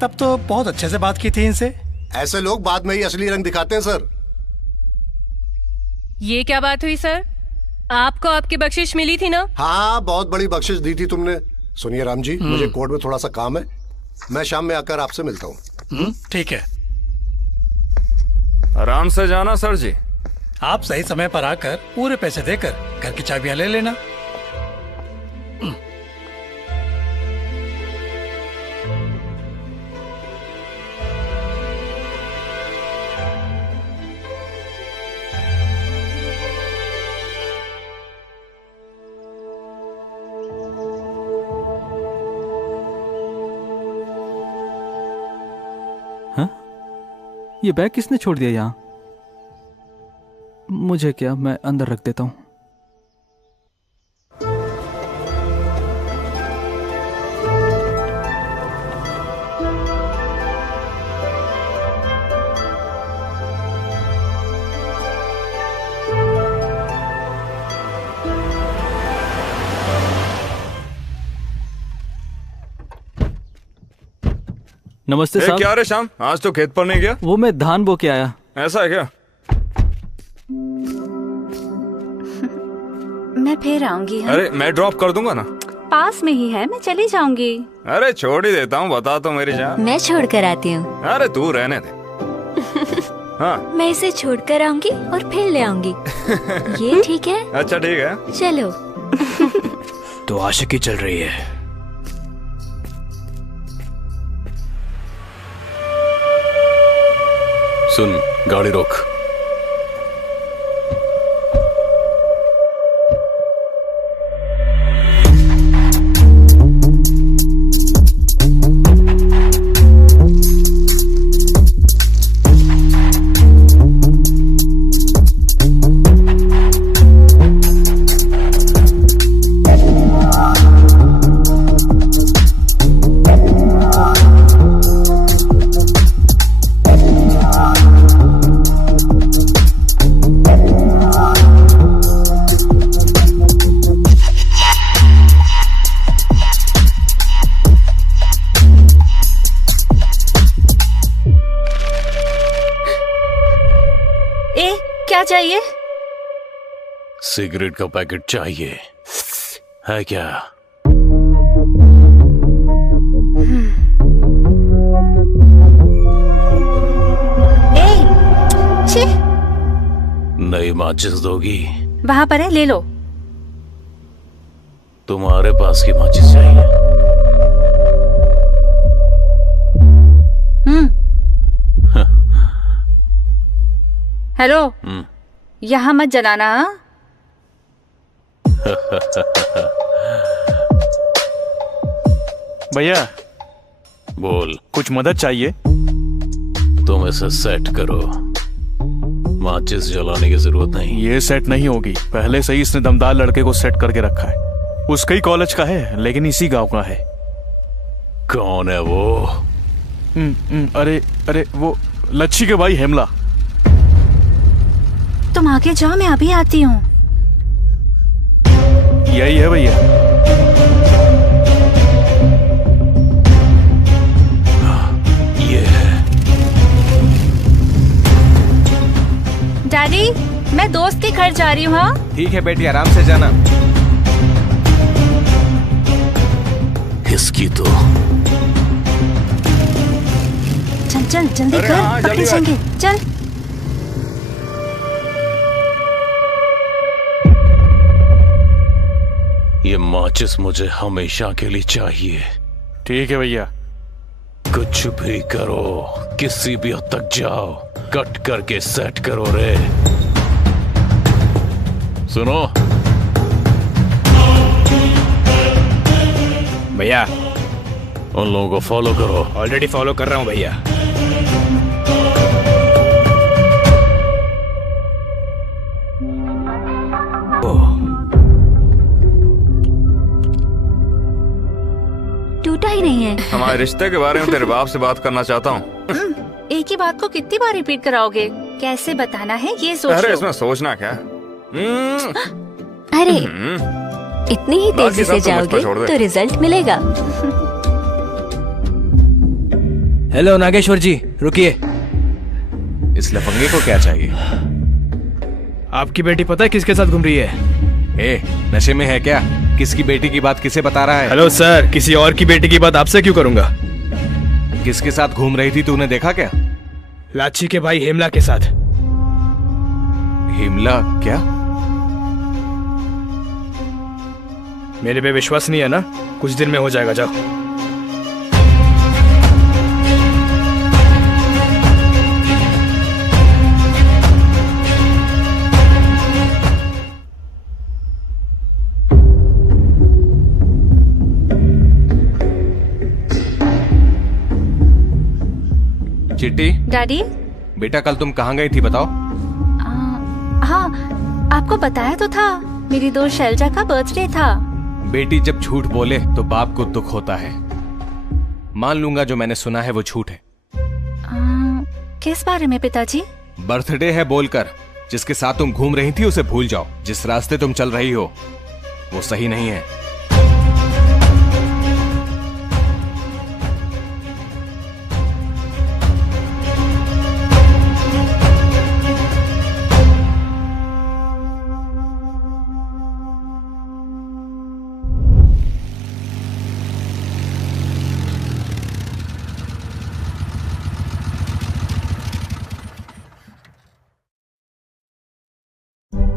तब तो बहुत अच्छे से बात की थी इनसे। ऐसे लोग बाद में ही असली रंग दिखाते हैं सर। ये क्या बात हुई सर? आपको आपकी बख्शिश मिली थी ना? हाँ, बहुत बड़ी बख्शिश दी थी तुमने। सुनिए राम जी, मुझे कोर्ट में थोड़ा सा काम है, मैं शाम में आकर आपसे मिलता हूँ। ठीक है, आराम से जाना सर जी। आप सही समय पर आकर पूरे पैसे देकर घर की चाबियां ले लेना। हाँ? ये बैग किसने छोड़ दिया यहाँ? मुझे क्या, मैं अंदर रख देता हूँ। नमस्ते साहब। क्या रे श्याम, आज तो खेत पर नहीं गया? वो मैं धान बो के आया। ऐसा है क्या? मैं फिर आऊंगी। अरे मैं ड्रॉप कर दूंगा ना, पास में ही है, मैं चली जाऊंगी। अरे छोड़ ही देता हूँ, बता तो मेरी जान। मैं छोड़ कर आती हूँ। अरे तू रहने दे। हाँ। मैं इसे छोड़ कर आऊंगी और फिर ले आऊंगी। ये ठीक है? अच्छा ठीक है, चलो। तो आशिकी चल रही है। सुन, गाड़ी रोक। चाहिए? सिगरेट का पैकेट चाहिए है क्या? नई माचिस दोगी? वहां पर है, ले लो। तुम्हारे पास की माचिस चाहिए? हेलो, यहाँ मत जलाना। भैया बोल। कुछ मदद चाहिए? तुम इसे सेट करो, माचिस जलाने की जरूरत नहीं। ये सेट नहीं होगी, पहले से ही इसने दमदार लड़के को सेट करके रखा है। उसका ही कॉलेज का है, लेकिन इसी गांव का है। कौन है वो? अरे वो लच्छी के भाई हेमला। तुम आगे जाओ, मैं अभी आती हूँ। यही है भैया। ये है। डैडी, मैं दोस्त के घर जा रही हूँ। हाँ ठीक है बेटी, आराम से जाना। इसकी तो चल चल जल्दी कर, पकड़े जाएंगे। चल। ये माचिस मुझे हमेशा के लिए चाहिए। ठीक है भैया। कुछ भी करो, किसी भी हद तक जाओ, कट करके सेट करो रे। सुनो भैया, उन लोगों को फॉलो करो। ऑलरेडी फॉलो कर रहा हूँ भैया। टूटा ही नहीं है। हमारे रिश्ते के बारे में तेरे बाप से बात करना चाहता हूँ। एक ही बात को कितनी बार रिपीट कराओगे? कैसे बताना है ये सोचो। अरे इसमें सोचना क्या? अरे इतनी ही तेजी से जाओगे तो रिजल्ट मिलेगा। हेलो नागेश्वर जी, रुकिए। इस लफंगे को क्या चाहिए? आपकी बेटी पता है किसके साथ घूम रही है? ए, नशे में है क्या? किसकी बेटी की बात किसे बता रहा है? हेलो सर, किसी और की बेटी की बात आपसे क्यों करूंगा? किसके साथ घूम रही थी तूने देखा क्या? लाची के भाई हेमला के साथ। हेमला क्या? मेरे पे विश्वास नहीं है ना? कुछ दिन में हो जाएगा, जाओ। चिट्टी, डैडी। बेटा कल तुम कहाँ गई थी बताओ? हाँ, आपको बताया तो था, मेरी दोस्त शैलजा का बर्थडे था। बेटी जब झूठ बोले तो बाप को दुख होता है। मान लूंगा जो मैंने सुना है वो झूठ है। किस बारे में पिताजी? बर्थडे है बोलकर जिसके साथ तुम घूम रही थी उसे भूल जाओ। जिस रास्ते तुम चल रही हो वो सही नहीं है।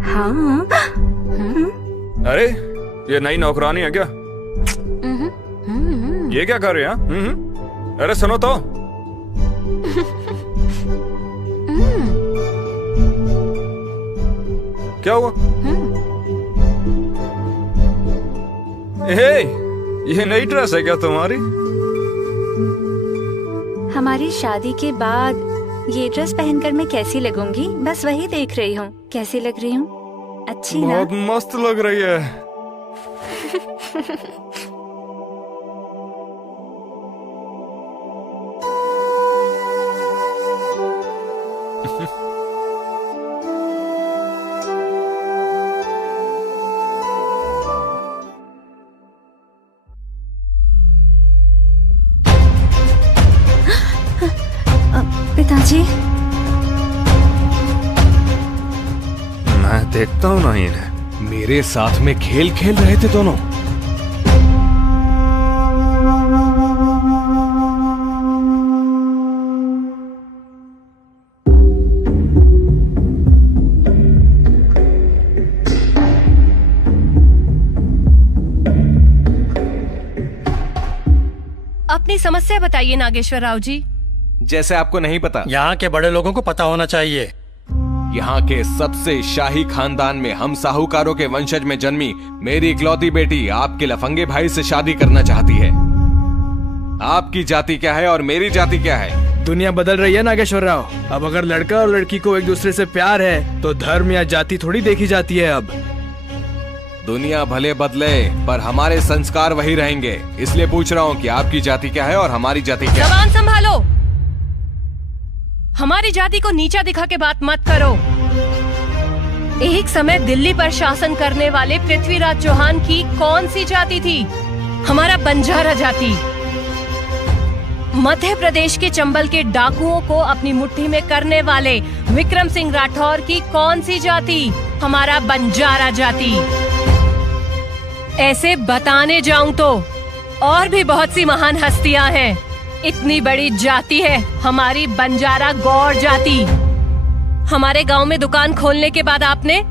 हाँ। अरे ये नई नौकरानी है क्या? ये क्या कर रहे हैं? अरे सुनो तो। क्या हुआ? ये नई ड्रेस है क्या तुम्हारी? हमारी शादी के बाद ये ड्रेस पहनकर मैं कैसी लगूंगी, बस वही देख रही हूँ। कैसी लग रही हूँ? अच्छी ना? बहुत मस्त लग रही है। पिताजी, मैं देखता हूँ ना इन्हें। मेरे साथ में खेल खेल रहे थे दोनों। अपनी समस्या बताइए नागेश्वर राव जी। जैसे आपको नहीं पता, यहाँ के बड़े लोगों को पता होना चाहिए। यहाँ के सबसे शाही खानदान में हम साहूकारों के वंशज में जन्मी मेरी इकलौती बेटी आपके लफंगे भाई से शादी करना चाहती है। आपकी जाति क्या है और मेरी जाति क्या है? दुनिया बदल रही है नागेश्वर राव। अब अगर लड़का और लड़की को एक दूसरे से प्यार है तो धर्म या जाति थोड़ी देखी जाती है। अब दुनिया भले बदले पर हमारे संस्कार वही रहेंगे। इसलिए पूछ रहा हूँ कि आपकी जाति क्या है और हमारी जाति क्या है? जबान संभालो। हमारी जाति को नीचा दिखा के बात मत करो। एक समय दिल्ली पर शासन करने वाले पृथ्वीराज चौहान की कौन सी जाति थी? हमारा बंजारा जाति। मध्य प्रदेश के चंबल के डाकुओं को अपनी मुट्ठी में करने वाले विक्रम सिंह राठौर की कौन सी जाति? हमारा बंजारा जाति। ऐसे बताने जाऊं तो और भी बहुत सी महान हस्तियां हैं। इतनी बड़ी जाति है हमारी बंजारा गौड़ जाति। हमारे गांव में दुकान खोलने के बाद आपने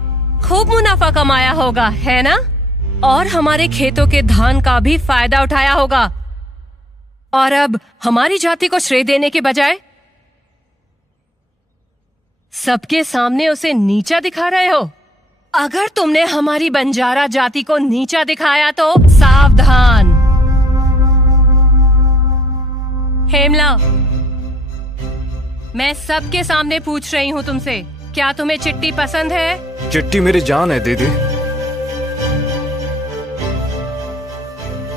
खूब मुनाफा कमाया होगा, है ना? और हमारे खेतों के धान का भी फायदा उठाया होगा। और अब हमारी जाति को श्रेय देने के बजाय सबके सामने उसे नीचा दिखा रहे हो। अगर तुमने हमारी बंजारा जाति को नीचा दिखाया तो सावधान। हेमला, मैं सबके सामने पूछ रही हूँ तुमसे, क्या तुम्हें चिट्टी पसंद है? चिट्टी मेरी जान है दीदी।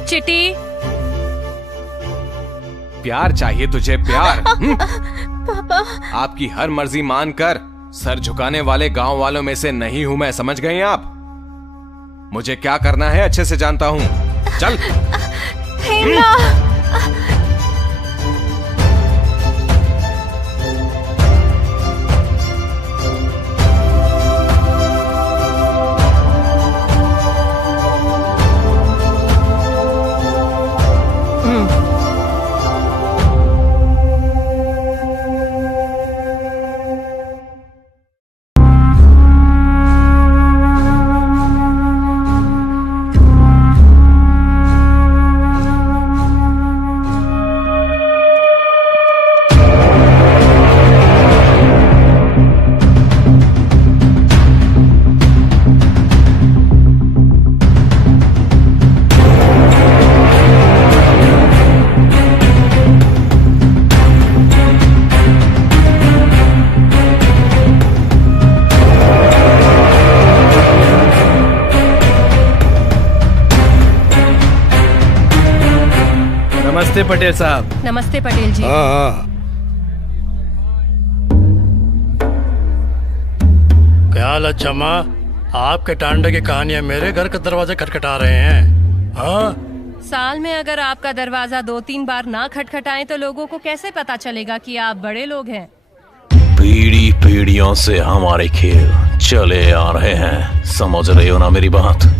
चिट्टी, प्यार चाहिए तुझे, प्यार। पापा, आपकी हर मर्जी मानकर सर झुकाने वाले गांव वालों में से नहीं हूं मैं, समझ गए आप? मुझे क्या करना है अच्छे से जानता हूं। चल। नमस्ते पटेल साहब। नमस्ते पटेल जी। क्या हाल है चमा? आपके टांडे की कहानियां मेरे घर के दरवाजे खटखटा रहे हैं। हाँ, साल में अगर आपका दरवाजा 2-3 बार ना खटखटाएं तो लोगों को कैसे पता चलेगा कि आप बड़े लोग हैं? पीढ़ी पीढ़ियों से हमारे खेल चले आ रहे हैं, समझ रहे हो ना मेरी बात?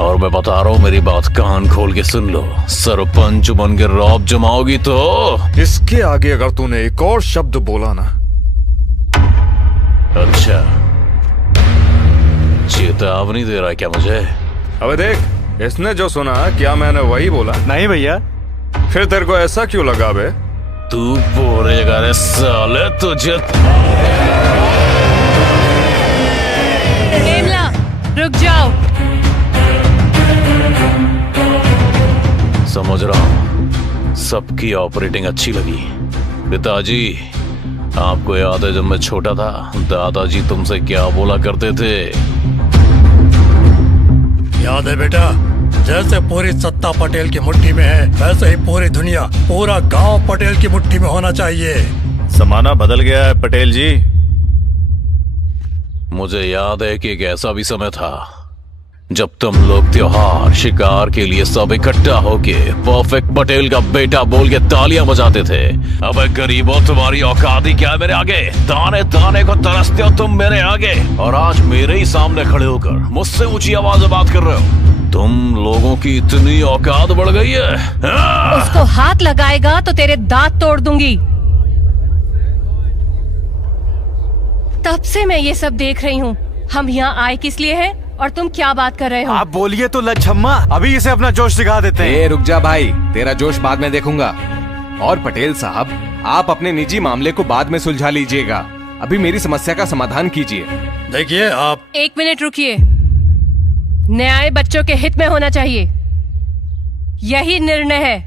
और मैं बता रहा हूँ, मेरी बात कान खोल के सुन लो। सरपंच बन के रौब जमाओगी तो इसके आगे अगर तूने एक और शब्द बोला ना। अच्छा, चेतावनी दे रहा है क्या मुझे? अबे देख, इसने जो सुना क्या मैंने वही बोला? नहीं भैया। फिर तेरे को ऐसा क्यों लगा बे? तू बोलेगा रे साले तुझे। हेमला, रुक जाओ। समझ रहा हूँ सबकी ऑपरेटिंग अच्छी लगी। पिताजी, आपको याद है जब मैं छोटा था दादाजी तुमसे क्या बोला करते थे? याद है बेटा, जैसे पूरी सत्ता पटेल की मुट्ठी में है वैसे ही पूरी दुनिया, पूरा गांव पटेल की मुट्ठी में होना चाहिए। जमाना बदल गया है पटेल जी। मुझे याद है कि एक ऐसा भी समय था जब तुम लोग त्योहार शिकार के लिए सब इकट्ठा होके परफेक्ट पटेल का बेटा बोल के तालियां बजाते थे। अबे गरीबों, तुम्हारी औकात ही क्या है मेरे आगे? दाने दाने को तरसते हो तुम मेरे आगे, और आज मेरे ही सामने खड़े होकर मुझसे ऊंची आवाज में बात कर रहे हो। तुम लोगों की इतनी औकात बढ़ गई है। उसको हाथ लगाएगा तो तेरे दांत तोड़ दूंगी। तब से मैं ये सब देख रही हूँ। हम यहाँ आए किस लिए हैं और तुम क्या बात कर रहे हो? आप बोलिए तो लच्छम्मा, अभी इसे अपना जोश दिखा देते हैं। रुक जा भाई, तेरा जोश बाद में देखूंगा। और पटेल साहब, आप अपने निजी मामले को बाद में सुलझा लीजिएगा, अभी मेरी समस्या का समाधान कीजिए। देखिए आप। 1 मिनट रुकिए। न्याय बच्चों के हित में होना चाहिए, यही निर्णय है।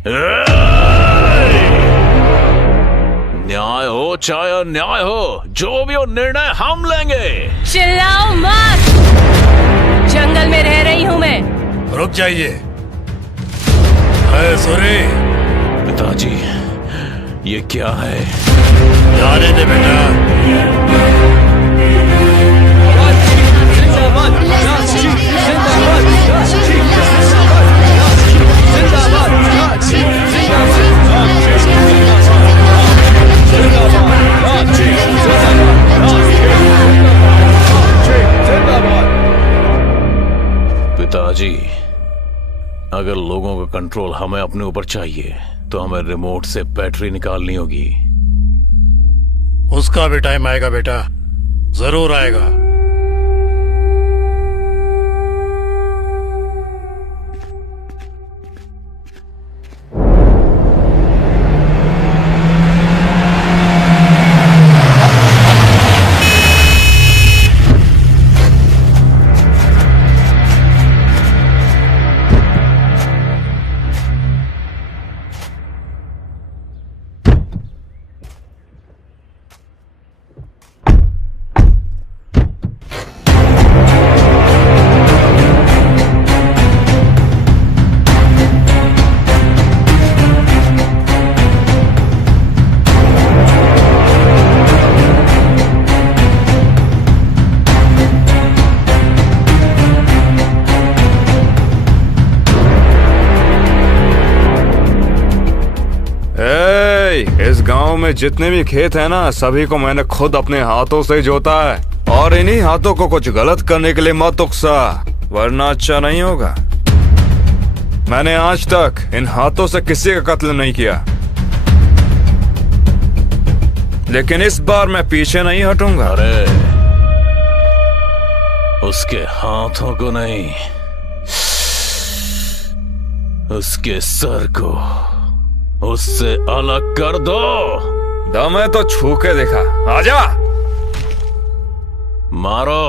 न्याय हो चाहे अन्याय हो, जो भी हो निर्णय हम लेंगे। चिल्लाओ मत, जंगल में रह रही हूँ मैं। रुक जाइए। सूरी। पिताजी, ये क्या है? जाने दे बेटा। पिताजी, अगर लोगों का कंट्रोल हमें अपने ऊपर चाहिए तो हमें रिमोट से बैटरी निकालनी होगी। उसका भी टाइम आएगा बेटा, जरूर आएगा। भाई, इस गांव में जितने भी खेत हैं ना, सभी को मैंने खुद अपने हाथों से जोता है। और इन्हीं हाथों को कुछ गलत करने के लिए मत उकसा, वरना अच्छा नहीं होगा। मैंने आज तक इन हाथों से किसी का कत्ल नहीं किया, लेकिन इस बार मैं पीछे नहीं हटूंगा। अरे उसके हाथों को नहीं, उसके सर को उससे अलग कर दो। दम है तो छू के देखा, आजा। मारो।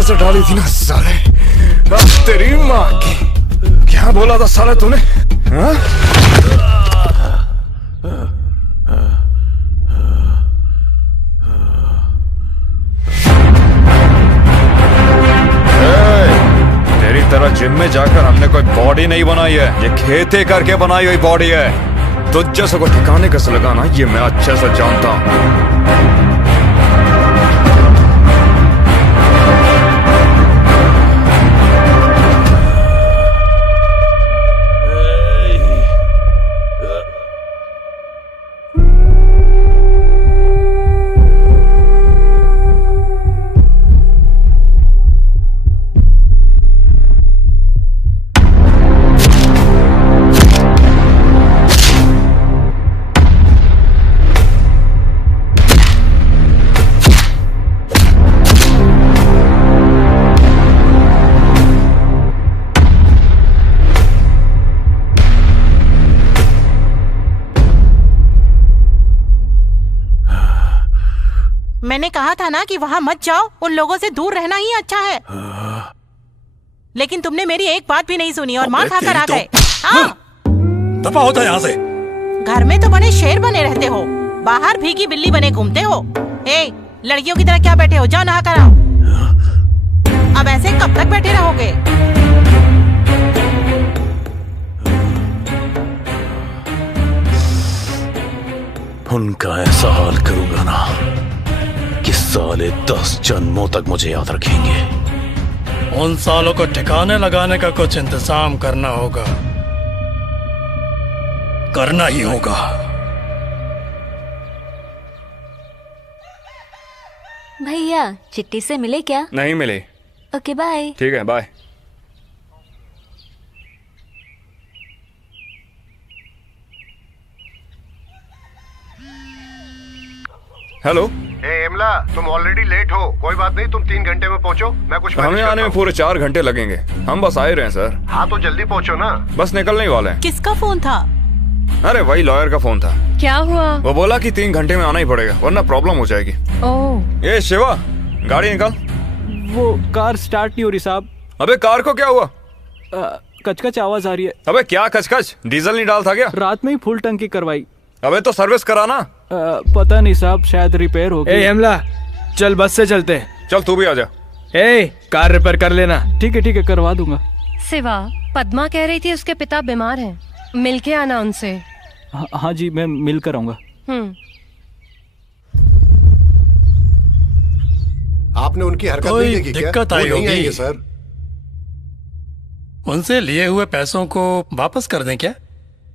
से डाली थी ना साले, अब तेरी माँ की। क्या बोला था साले तूने? हाँ? तेरी तरह जिम में जाकर हमने कोई बॉडी नहीं बनाई है, ये खेती करके बनाई हुई बॉडी है। तुझ जैसे को ठिकाने कैसे लगाना ये मैं अच्छे से जानता हूँ। मैंने कहा था ना कि वहाँ मत जाओ, उन लोगों से दूर रहना ही अच्छा है। लेकिन तुमने मेरी एक बात भी नहीं सुनी और मार खाकर आ गए। दफा होता है यहाँ से। घर में तो बड़े शेर बने रहते हो, बाहर भीगी बिल्ली बने घूमते हो। ए, लड़कियों की तरह क्या बैठे हो, जाओ नहा कर आओ। अब ऐसे कब तक बैठे रहोगे? उनका ऐसा हाल करूंगा ना कि साले 10 जन्मों तक मुझे याद रखेंगे। उन सालों को ठिकाने लगाने का कुछ इंतजाम करना होगा, करना ही होगा। भैया चिट्ठी से मिले क्या? नहीं मिले। Okay bye. ठीक है बाय। हेलो। एमला, तुम ऑलरेडी लेट हो। कोई बात नहीं, तुम 3 घंटे में पहुंचो। मैं कुछ हमें आने में पूरे 4 घंटे लगेंगे। हम बस आए रहे हैं सर। हाँ तो जल्दी पहुंचो ना। बस निकलने ही वाले हैं। किसका फोन था? अरे वही लॉयर का फोन था। क्या हुआ? वो बोला कि 3 घंटे में आना ही पड़ेगा वरना प्रॉब्लम हो जाएगी। ओह। ये शिवा, गाड़ी निकाल। वो कार स्टार्ट नहीं हो रही साहब। अबे कार को क्या हुआ? कचकच आवाज आ रही है। अबे क्या कचकच? डीजल नहीं डाल था क्या? रात में ही फुल टंकी करवाई। अबे तो सर्विस कराना। पता नहीं साहब, शायद रिपेयर हो गई। हेमला, चल बस से चलते। चल तू भी आ जा। कार रिपेयर कर लेना। ठीक है करवा दूंगा। सिवा, पद्मा कह रही थी उसके पिता बीमार हैं, मिलके आना उनसे। हाँ जी, मैं मिलकर आऊंगा। आपने उनकी हरकत कोई नहीं देखी क्या? दिक्कत आई वो नहीं होगी आएंगे सर। उनसे लिए हुए पैसों को वापस कर दें क्या?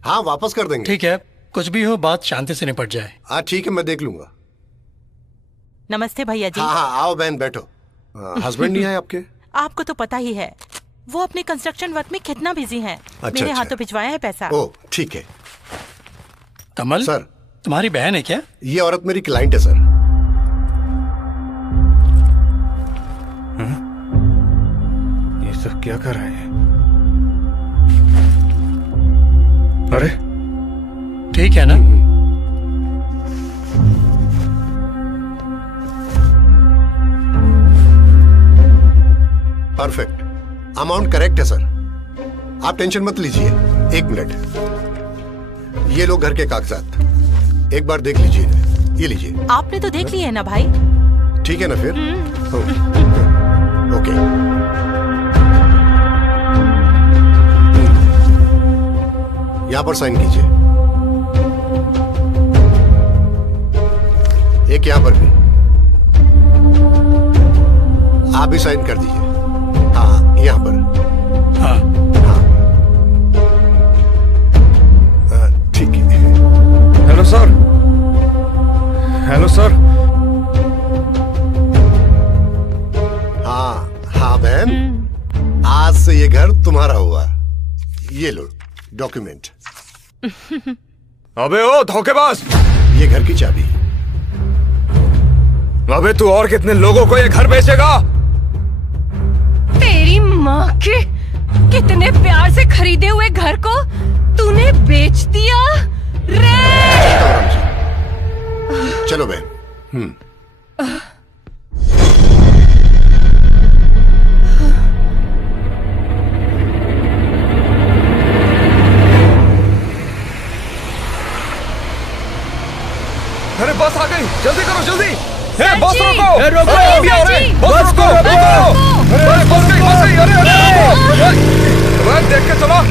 हाँ वापस कर देंगे। ठीक है, कुछ भी हो बात शांति से निपट जाए। हाँ ठीक है, मैं देख लूंगा। नमस्ते भैया जी। हाँ आओ बहन बैठो। हस्बैंड नहीं आए आपके? आपको तो पता ही है, वो अपने कंस्ट्रक्शन वर्क में कितना बिजी हैं। अच्छा, मेरे हाथों भिजवाया है पैसा। ओह ठीक है। कमल सर, तुम्हारी बहन है क्या? ये औरत मेरी क्लाइंट है सर। ये सब क्या कर रहे हैं? अरे ठीक है ना? परफेक्ट, अमाउंट करेक्ट है सर। आप टेंशन मत लीजिए। 1 मिनट, ये लो घर के कागजात, एक बार देख लीजिए। ये लीजिए। आपने तो देख लिए है ना भाई? ठीक है ना फिर? ओके। यहां पर साइन कीजिए, एक यहां पर भी। आप भी साइन कर दीजिए। हाँ यहां पर। हाँ ठीक है। Hello sir. Hello sir. हाँ बहन, आज से ये घर तुम्हारा हुआ। ये लो डॉक्यूमेंट। अबे ओ धोखेबाज, ये घर की चाबी। अबे तू और कितने लोगों को ये घर बेचेगा? तेरी माँ के कितने प्यार से खरीदे हुए घर को तूने बेच दिया रे। चलो बहन। अरे बस आ गई, जल्दी करो जल्दी। बस जी, रोको। रोको। बस को रोको। अरे बस गई। अरे देख के चलो।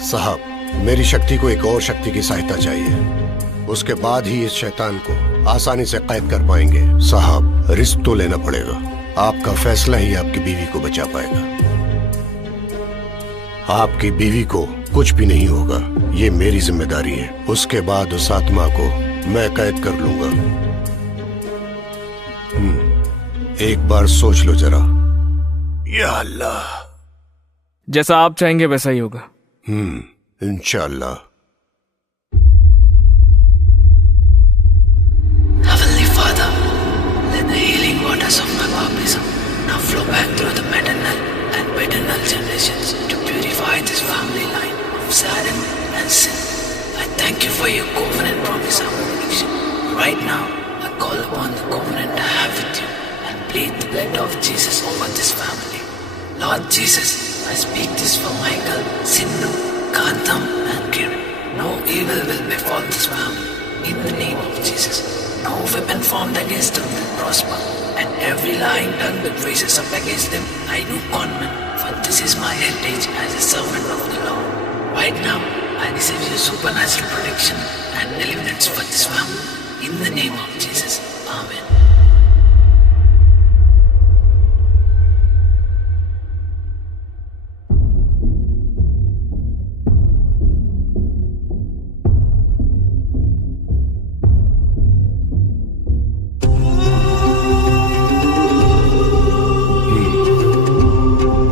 साहब, मेरी शक्ति को एक और शक्ति की सहायता चाहिए। उसके बाद ही इस शैतान को आसानी से कैद कर पाएंगे। साहब, रिस्क तो लेना पड़ेगा। आपका फैसला ही आपकी बीवी को बचा पाएगा। आपकी बीवी को कुछ भी नहीं होगा, ये मेरी जिम्मेदारी है। उसके बाद उस आत्मा को मैं कैद कर लूंगा। एक बार सोच लो जरा। या अल्लाह। जैसा आप चाहेंगे वैसा ही होगा। इंशाअल्लाह। Heavenly Father, let the healing waters of my baptism now flow back through the maternal and paternal generations to purify this family line of sadness and sin. I thank you for your covenant promise of protection. Right now, I call upon the covenant I have with you and plead the blood of Jesus over this family. Lord Jesus, I speak this for Michael, Sindhu, Kantham and Kiran. No evil will befall this family. In the name of Jesus, no weapon formed against them will prosper, and every lying tongue that raises up against them, I do condemn. For this is my heritage as a servant of the Lord. Right now, I receive your supernatural protection and deliverance for this family. In the name of Jesus, Amen.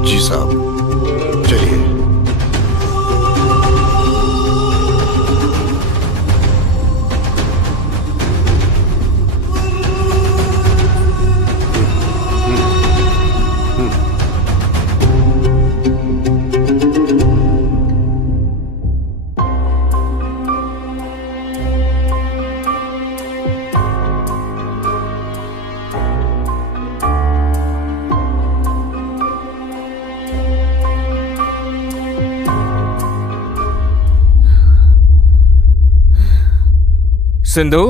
जी साहब, चलिए। सिंधु,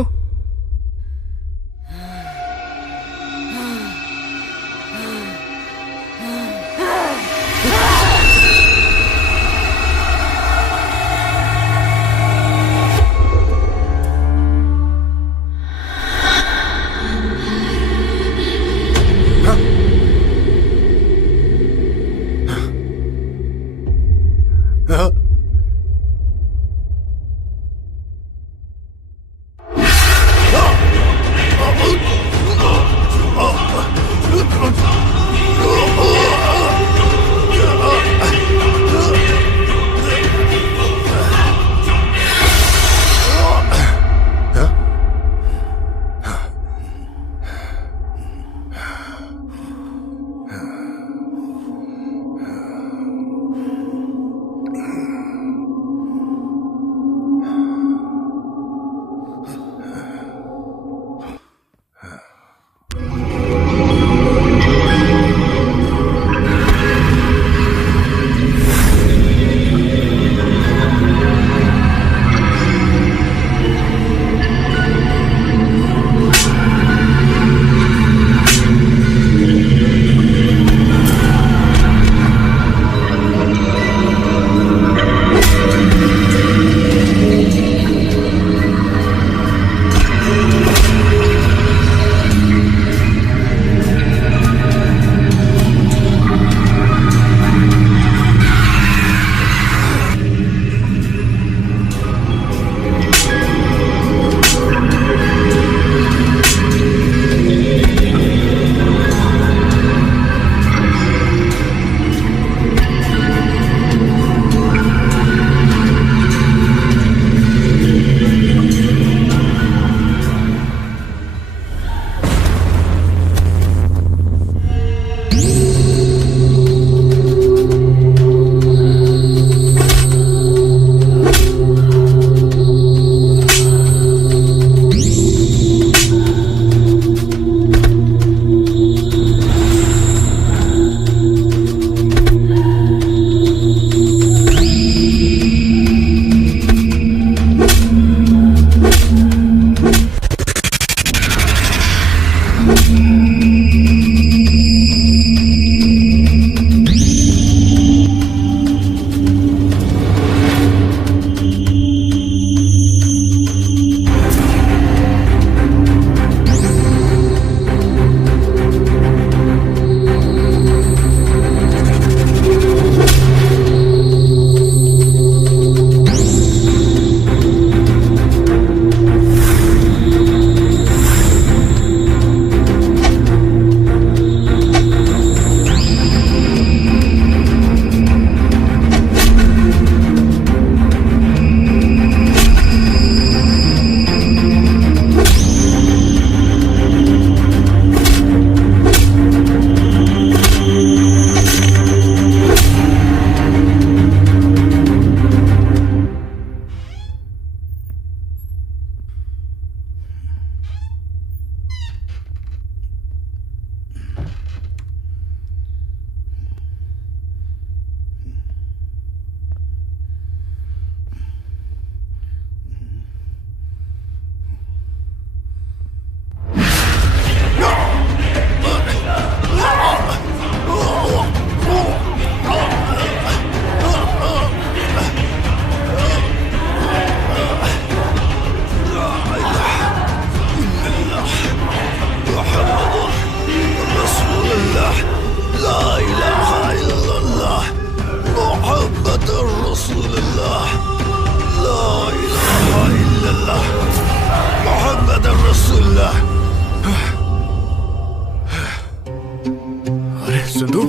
सिंधु,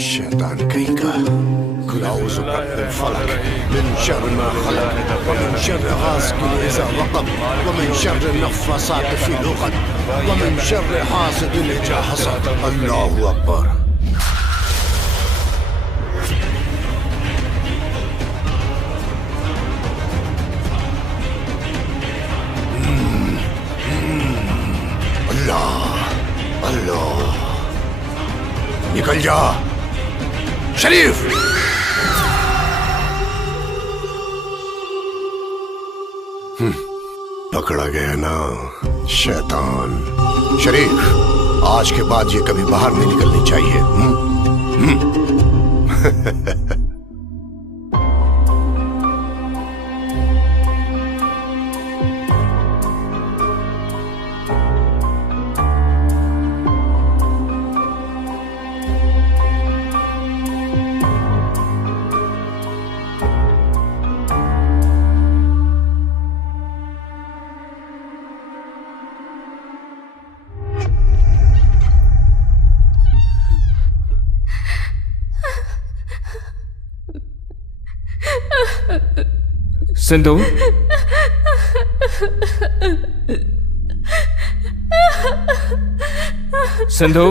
शैतान कहीं का खुलाउज़ bill फलक मिन शर्रि मा खलक व मिन शर्रि गासिकिन इज़ा वक़ब व मिन शर्रि नफ़्फ़ासाति फ़िल उक़द व मिन शर्रि हासिदिन इज़ा हसद। अल्लाहु अकबर। अल्लाह, निकल जा शरीफ। पकड़ा गया ना शैतान। शरीफ, आज के बाद ये कभी बाहर नहीं निकलनी चाहिए। सिंधु, सिंधु,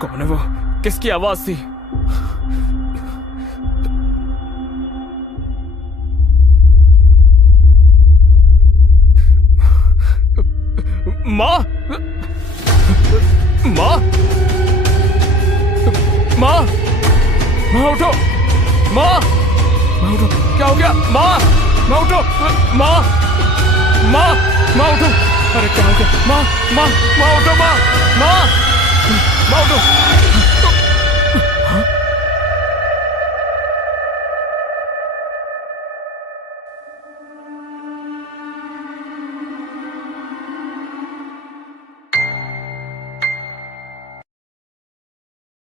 कौन है वो? किसकी आवाज थी? माँ, माँ, माँ, माँ उठो, माँ, माँ उठो, क्या हो गया? माँ, माँ उठो, माँ, माँ, माँ उठो, अरे क्या हो गया? माँ, माँ, माँ उठो, माँ, माँ, माँ उठो,